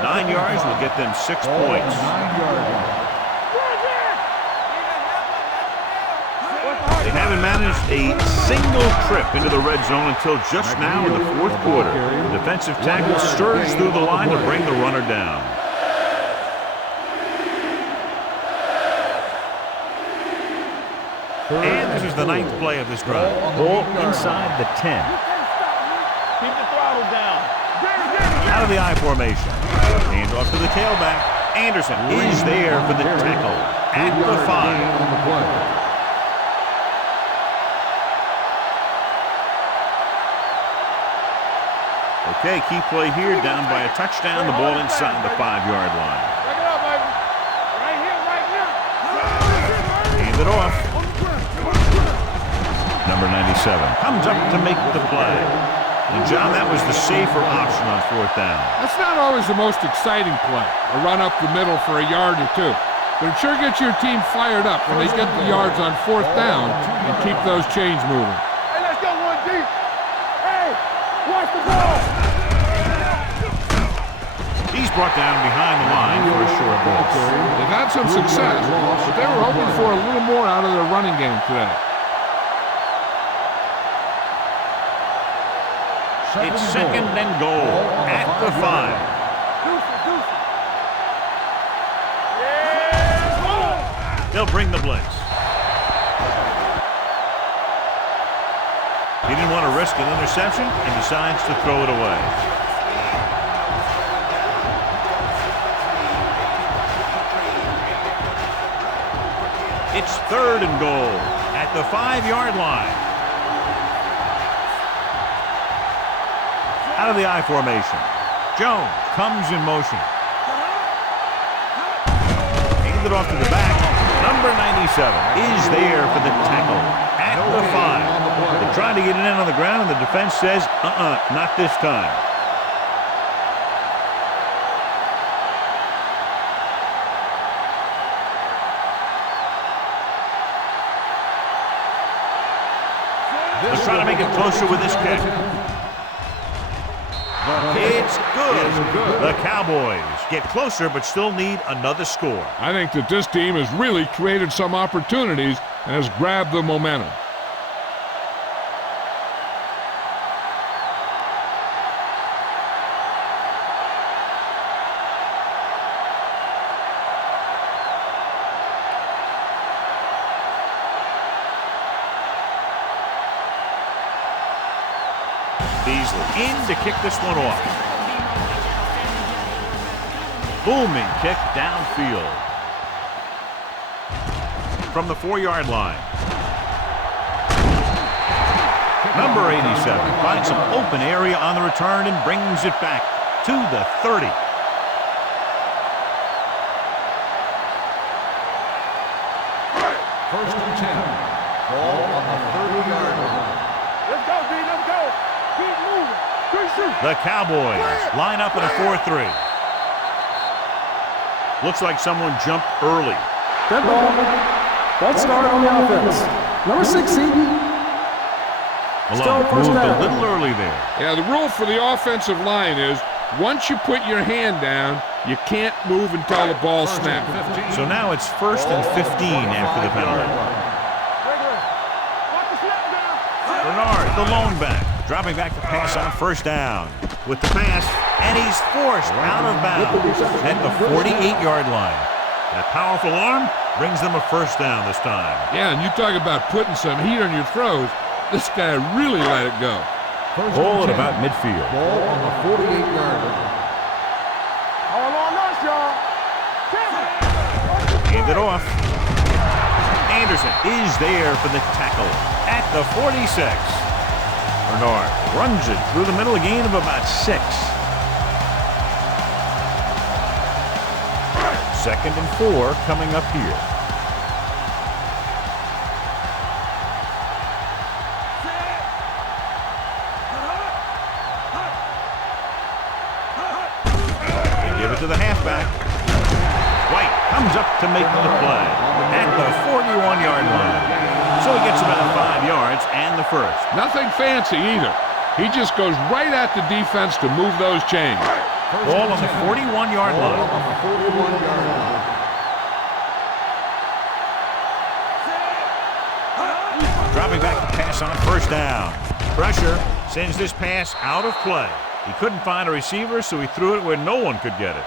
9 yards will get them 6 points. 9-yard line. They haven't managed a single trip into the red zone until just now in the fourth quarter. The defensive tackle surged through the line to bring the runner down. And this is the 9th play of this drive. Ball inside the 10. Keep the throttle down. Out of the I formation. Hand off to the tailback. Anderson is there for the tackle at the 5. On the play. Okay, key play here, down by a touchdown, the ball inside the 5-yard line. Break it up, baby. Right here, right here. Hand it off. Number 97 comes up to make the play. And, John, that was the safer option on 4th down. That's not always the most exciting play, a run up the middle for a yard or two. But it sure gets your team fired up when they get the yards on 4th down and keep those chains moving. Hey, let's go 1 deep. Hey, watch the ball. He's brought down behind the line for a short loss. They've had some success, but they were hoping for a little more out of their running game today. It's 2nd and goal at the 5. They'll bring the blitz. He didn't want to risk an interception and decides to throw it away. It's 3rd and goal at the 5-yard line. Out of the I formation. Jones comes in motion. Handed off to the back. Number 97 is there for the tackle at the 5. They're trying to get it in on the ground, and the defense says, not this time. Let's try to make it closer with this kick. It's good. The Cowboys get closer but still need another score. I think that this team has really created some opportunities and has grabbed the momentum. Beasley in to kick this one off. Booming kick downfield. From the 4-yard line. Number 87 finds some open area on the return and brings it back to the 30. First and 10. Ball on the 30-yard line. Let's go, D. Let's go. Keep moving. The Cowboys line up in a 4-3. Looks like someone jumped early. Dead ball. False start on the offense. Number 60. Malone moved a little early there. Yeah, the rule for the offensive line is once you put your hand down, you can't move until the ball snaps. So now it's 1st and 15 after the penalty. Bernard, the lone back, dropping back the pass on 1st down. With the pass, and he's forced out of bounds at the 48-yard line. That powerful arm brings them a 1st down this time. Yeah, and you talk about putting some heat on your throws. This guy really let it go. Ball at about midfield. Ball on the 48-yard line. All on us, y'all. Hand it off. Anderson is there for the tackle at the 46. Bernard runs it through the middle, a gain of about 6. 2nd and 4 coming up here. They give it to the halfback. White comes up to make the play at the 41-yard line. So he gets about 5 yards and the 1st. Nothing fancy either. He just goes right at the defense to move those chains. Ball on the 41-yard line. Dropping back the pass on 1st down. Pressure sends this pass out of play. He couldn't find a receiver, so he threw it where no one could get it.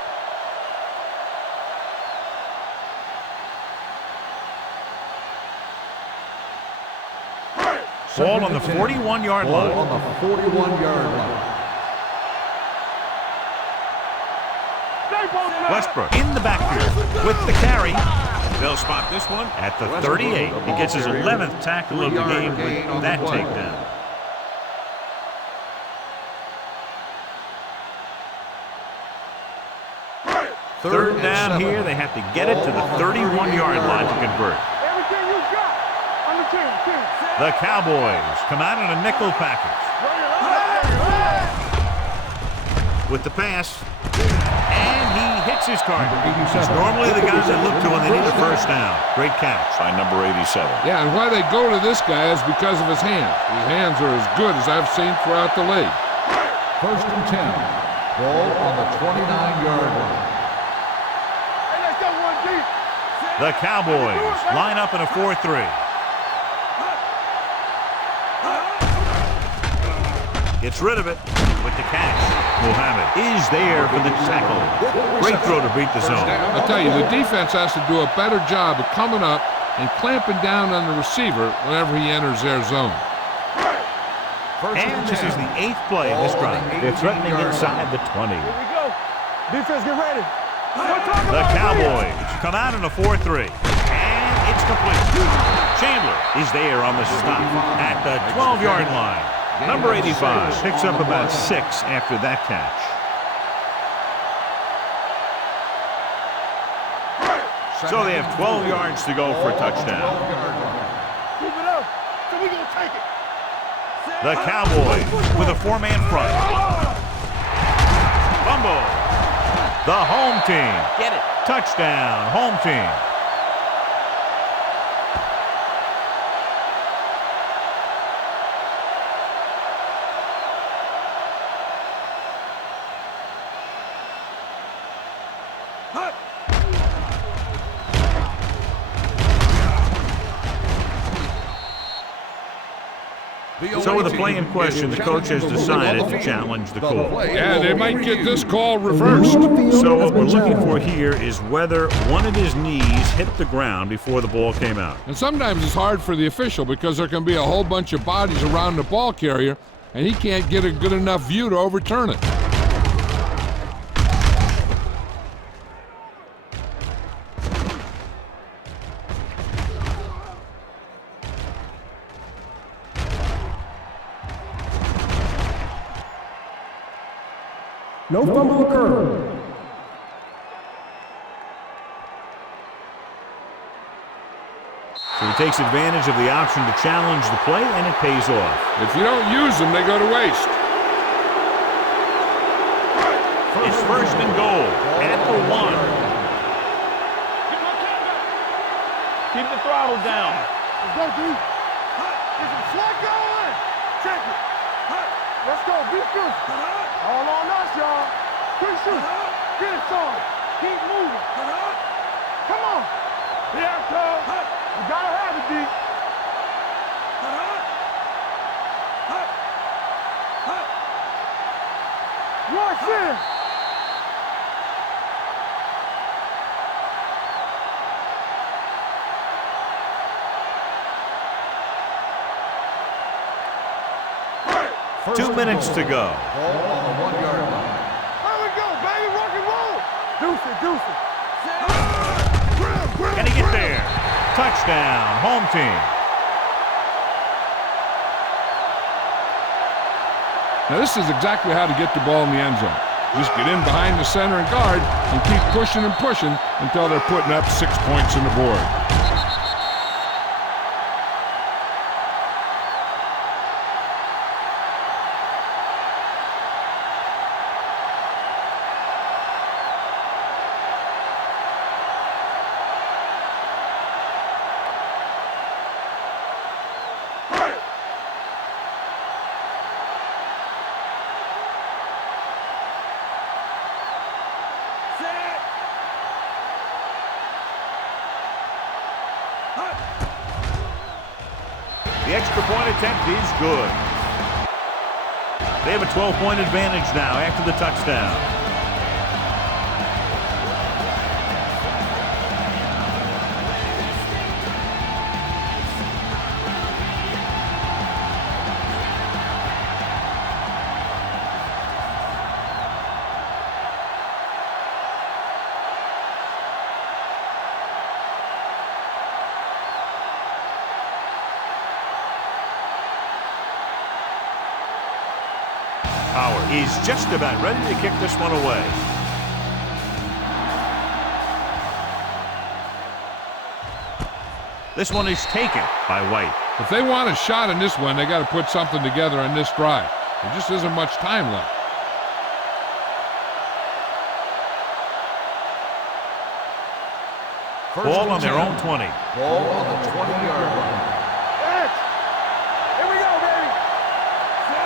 Ball on the 41-yard line. Ball on the 41-yard line. Westbrook in the backfield with the carry. They'll spot this one at the 38. He gets his 11th tackle of the game with that takedown. Third down here. They have to get it to the 31-yard line to convert. Everything you got on the team. The Cowboys come out in a nickel package. With the pass, and he hits his target. He's normally the guys they look to when they need a first down. Great catch by number 87. Yeah, and why they go to this guy is because of his hands. His hands are as good as I've seen throughout the league. 1st and 10. Ball on the 29-yard line. The Cowboys line up in a 4-3. Gets rid of it with the catch. Mohammed is there for the tackle. Great throw to beat the zone. I tell you, the defense has to do a better job of coming up and clamping down on the receiver whenever he enters their zone. And this is the 8th play of this drive. They're threatening inside the 20. Here we go. Defense, get ready. The Cowboys come out in a 4-3. And it's complete. Chandler is there on the stop at the 12-yard line. Number 85 picks up about 6 after that catch. So they have 12 yards to go for a touchdown. Keep it up. So we gonna take it. The Cowboys with a 4-man front. Fumble. The home team. Get it. Touchdown, home team. So with the play in question, the coach has decided to challenge the call. Yeah, they might get this call reversed. So what we're looking for here is whether one of his knees hit the ground before the ball came out. And sometimes it's hard for the official because there can be a whole bunch of bodies around the ball carrier, and he can't get a good enough view to overturn it. No fumble occurred. So he takes advantage of the option to challenge the play, and it pays off. If you don't use them, they go to waste. It's 1st and goal at the 1. Keep the throttle down. Let's go, D. Get some slack going. Check it. Let's go. Be good. All on us, y'all. Quick shoot. Get it, son. Keep moving. Come on. Yeah, Cole. You gotta have it, D. Rush in. Two minutes to go. Ball on the 1-yard line. There we go, baby. Rock and roll. Deuce it, deuce it. Can he get there? Touchdown, home team. Now this is exactly how to get the ball in the end zone. Just get in behind the center and guard and keep pushing and pushing until they're putting up 6 points on the board. The extra point attempt is good. They have a 12-point advantage now after the touchdown. Is just about ready to kick this one away. This one is taken by White. If they want a shot in this one, they got to put something together on this drive. There just isn't much time left. Ball on their own 20. Ball on the 20-yard line. Here we go, baby.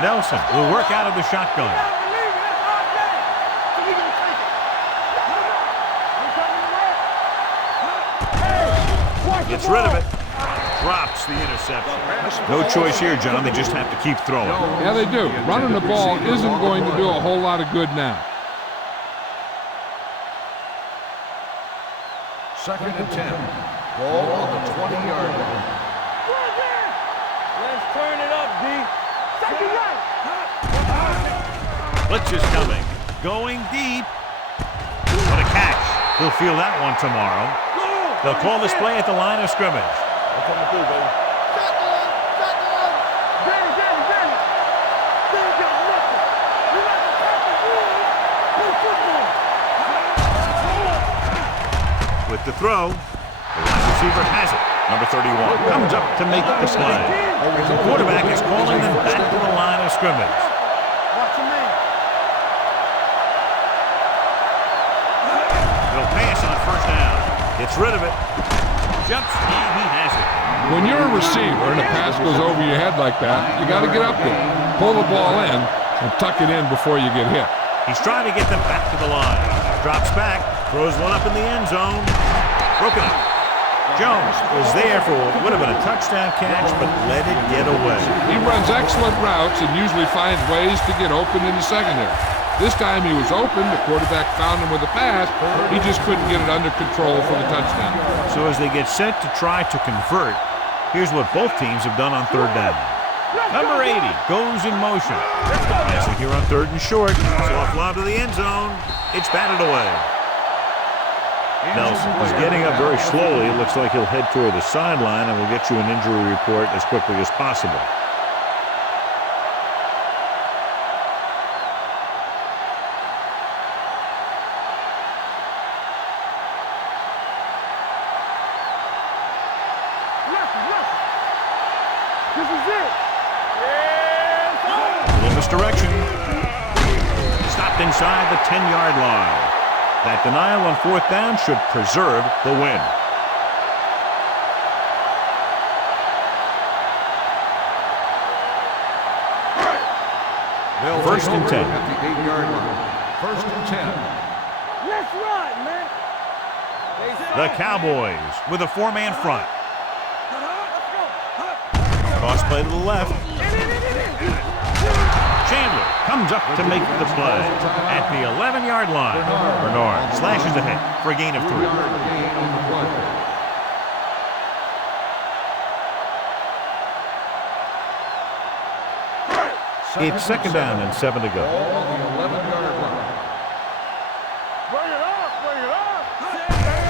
Nelson will work out of the shotgun. Gets rid of it. Drops the interception. No choice here, John. They just have to keep throwing. Yeah, they do. Running the ball isn't going to do a whole lot of good now. 2nd and 10. Ball on the 20-yard line. Let's turn it up, D. Second right. Blitz is coming. Going deep. What a catch. He'll feel that one tomorrow. They'll call this play at the line of scrimmage. They're coming through, baby. With the throw, the wide receiver has it. Number 31 comes up to make the play. The quarterback is calling them back to the line of scrimmage. Watch your man. They'll pass on first down. Gets rid of it. Jumps, and he has it. When you're a receiver and a pass goes over your head like that, you got to get up there, pull the ball in, and tuck it in before you get hit. He's trying to get them back to the line. Drops back, throws one up in the end zone. Broken up. Jones was there for what would have been a touchdown catch, but let it get away. He runs excellent routes and usually finds ways to get open in the secondary. This time he was open, the quarterback found him with a pass, he just couldn't get it under control for the touchdown. So as they get set to try to convert, here's what both teams have done on third down. Number 80 goes in motion. Passing here on 3rd and short. Soft lob to the end zone. It's batted away. Nelson is getting up very slowly. It looks like he'll head toward the sideline, and we'll get you an injury report as quickly as possible. This is it. Little misdirection. Stopped inside the 10-yard line. That denial on 4th down should preserve the win. First and 10. At the 8-yard line. 1st and 10. Let's run, man. The Cowboys with a 4-man front. Toss play to the left. Chandler comes up to make the play at the 11-yard line. Bernard slashes ahead for a gain of 3. 3-yard gain on the play. It's 2nd down and 7 to go. Ball on the 11-yard line. Bring it up, bring it up.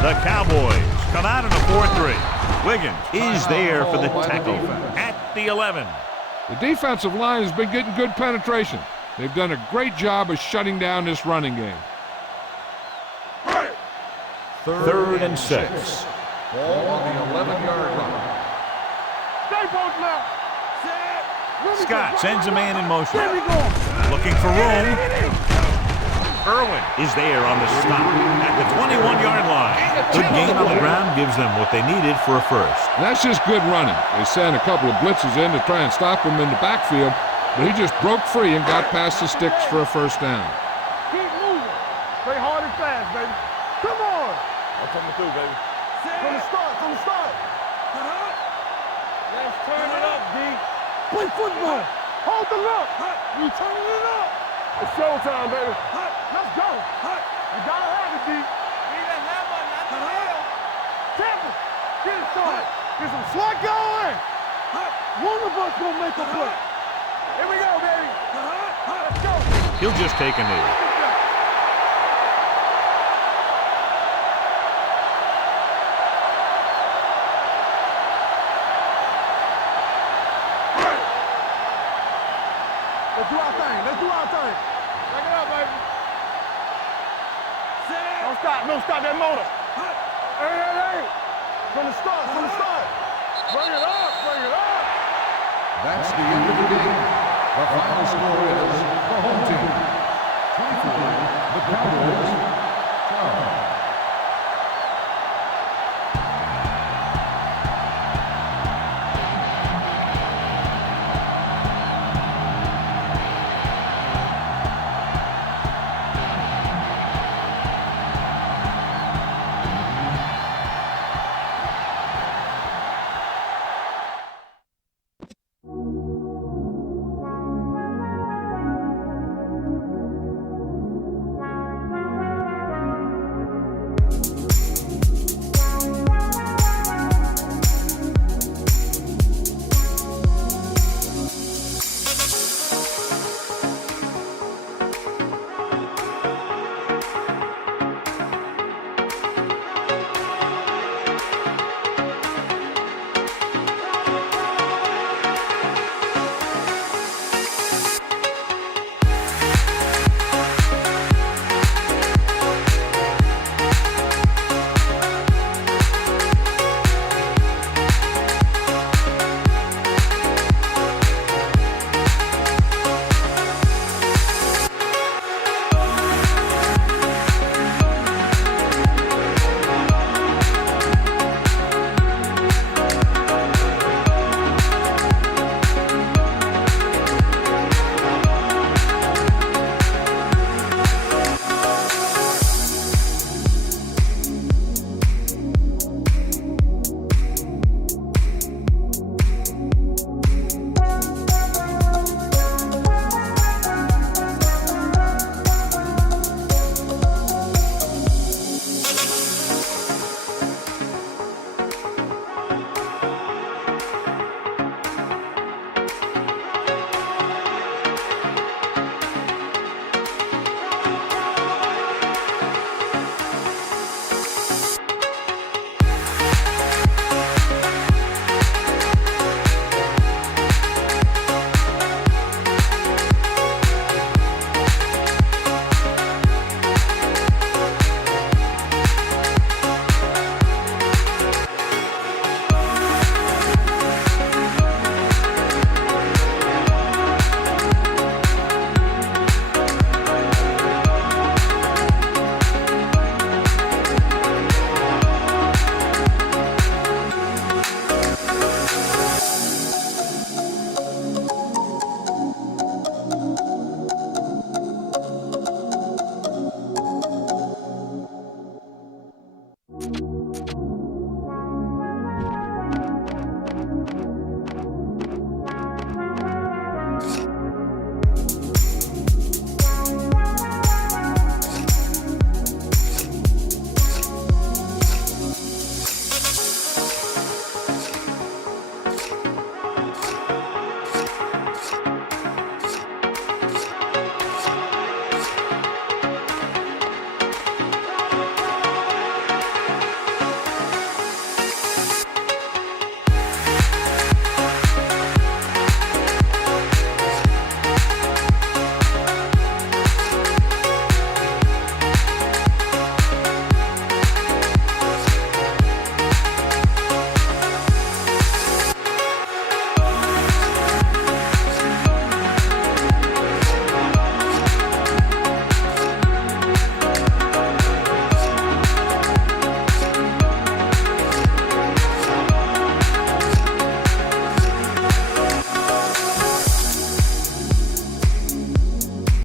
The Cowboys come out in a 4-3. Wiggins is there for the tackle at the 11. The defensive line has been getting good penetration. They've done a great job of shutting down this running game. 3rd and 6. Ball on the 11-yard line. Stay both now. Scott sends a man in motion. There we go. Looking for room. Irwin is there on the stop at the 21-yard line. Good gain on the ground gives them what they needed for a first. And that's just good running. They sent a couple of blitzes in to try and stop him in the backfield, but he just broke free and got past the sticks for a first down. Keep moving. Play hard and fast, baby. Come on. I'm coming through, baby. From the start, from the start. Let's turn it up, D. Play football. Hold the look. You turning it up. It's showtime, baby. Let's go. You gotta have it, D. Need a hammer, not the nail. Tampa, get it started. Get some slack going. One of us gonna make a play. Here we go, baby. Let's go. He'll just take a knee. Let's do our thing. Let's do our thing. Break it up, baby. Don't stop. Don't stop that motor. Hey, hey, hey. From the start. From the start. Bring it up. Bring it up. That's the end of the game. The final score is the home team 24, the Cowboys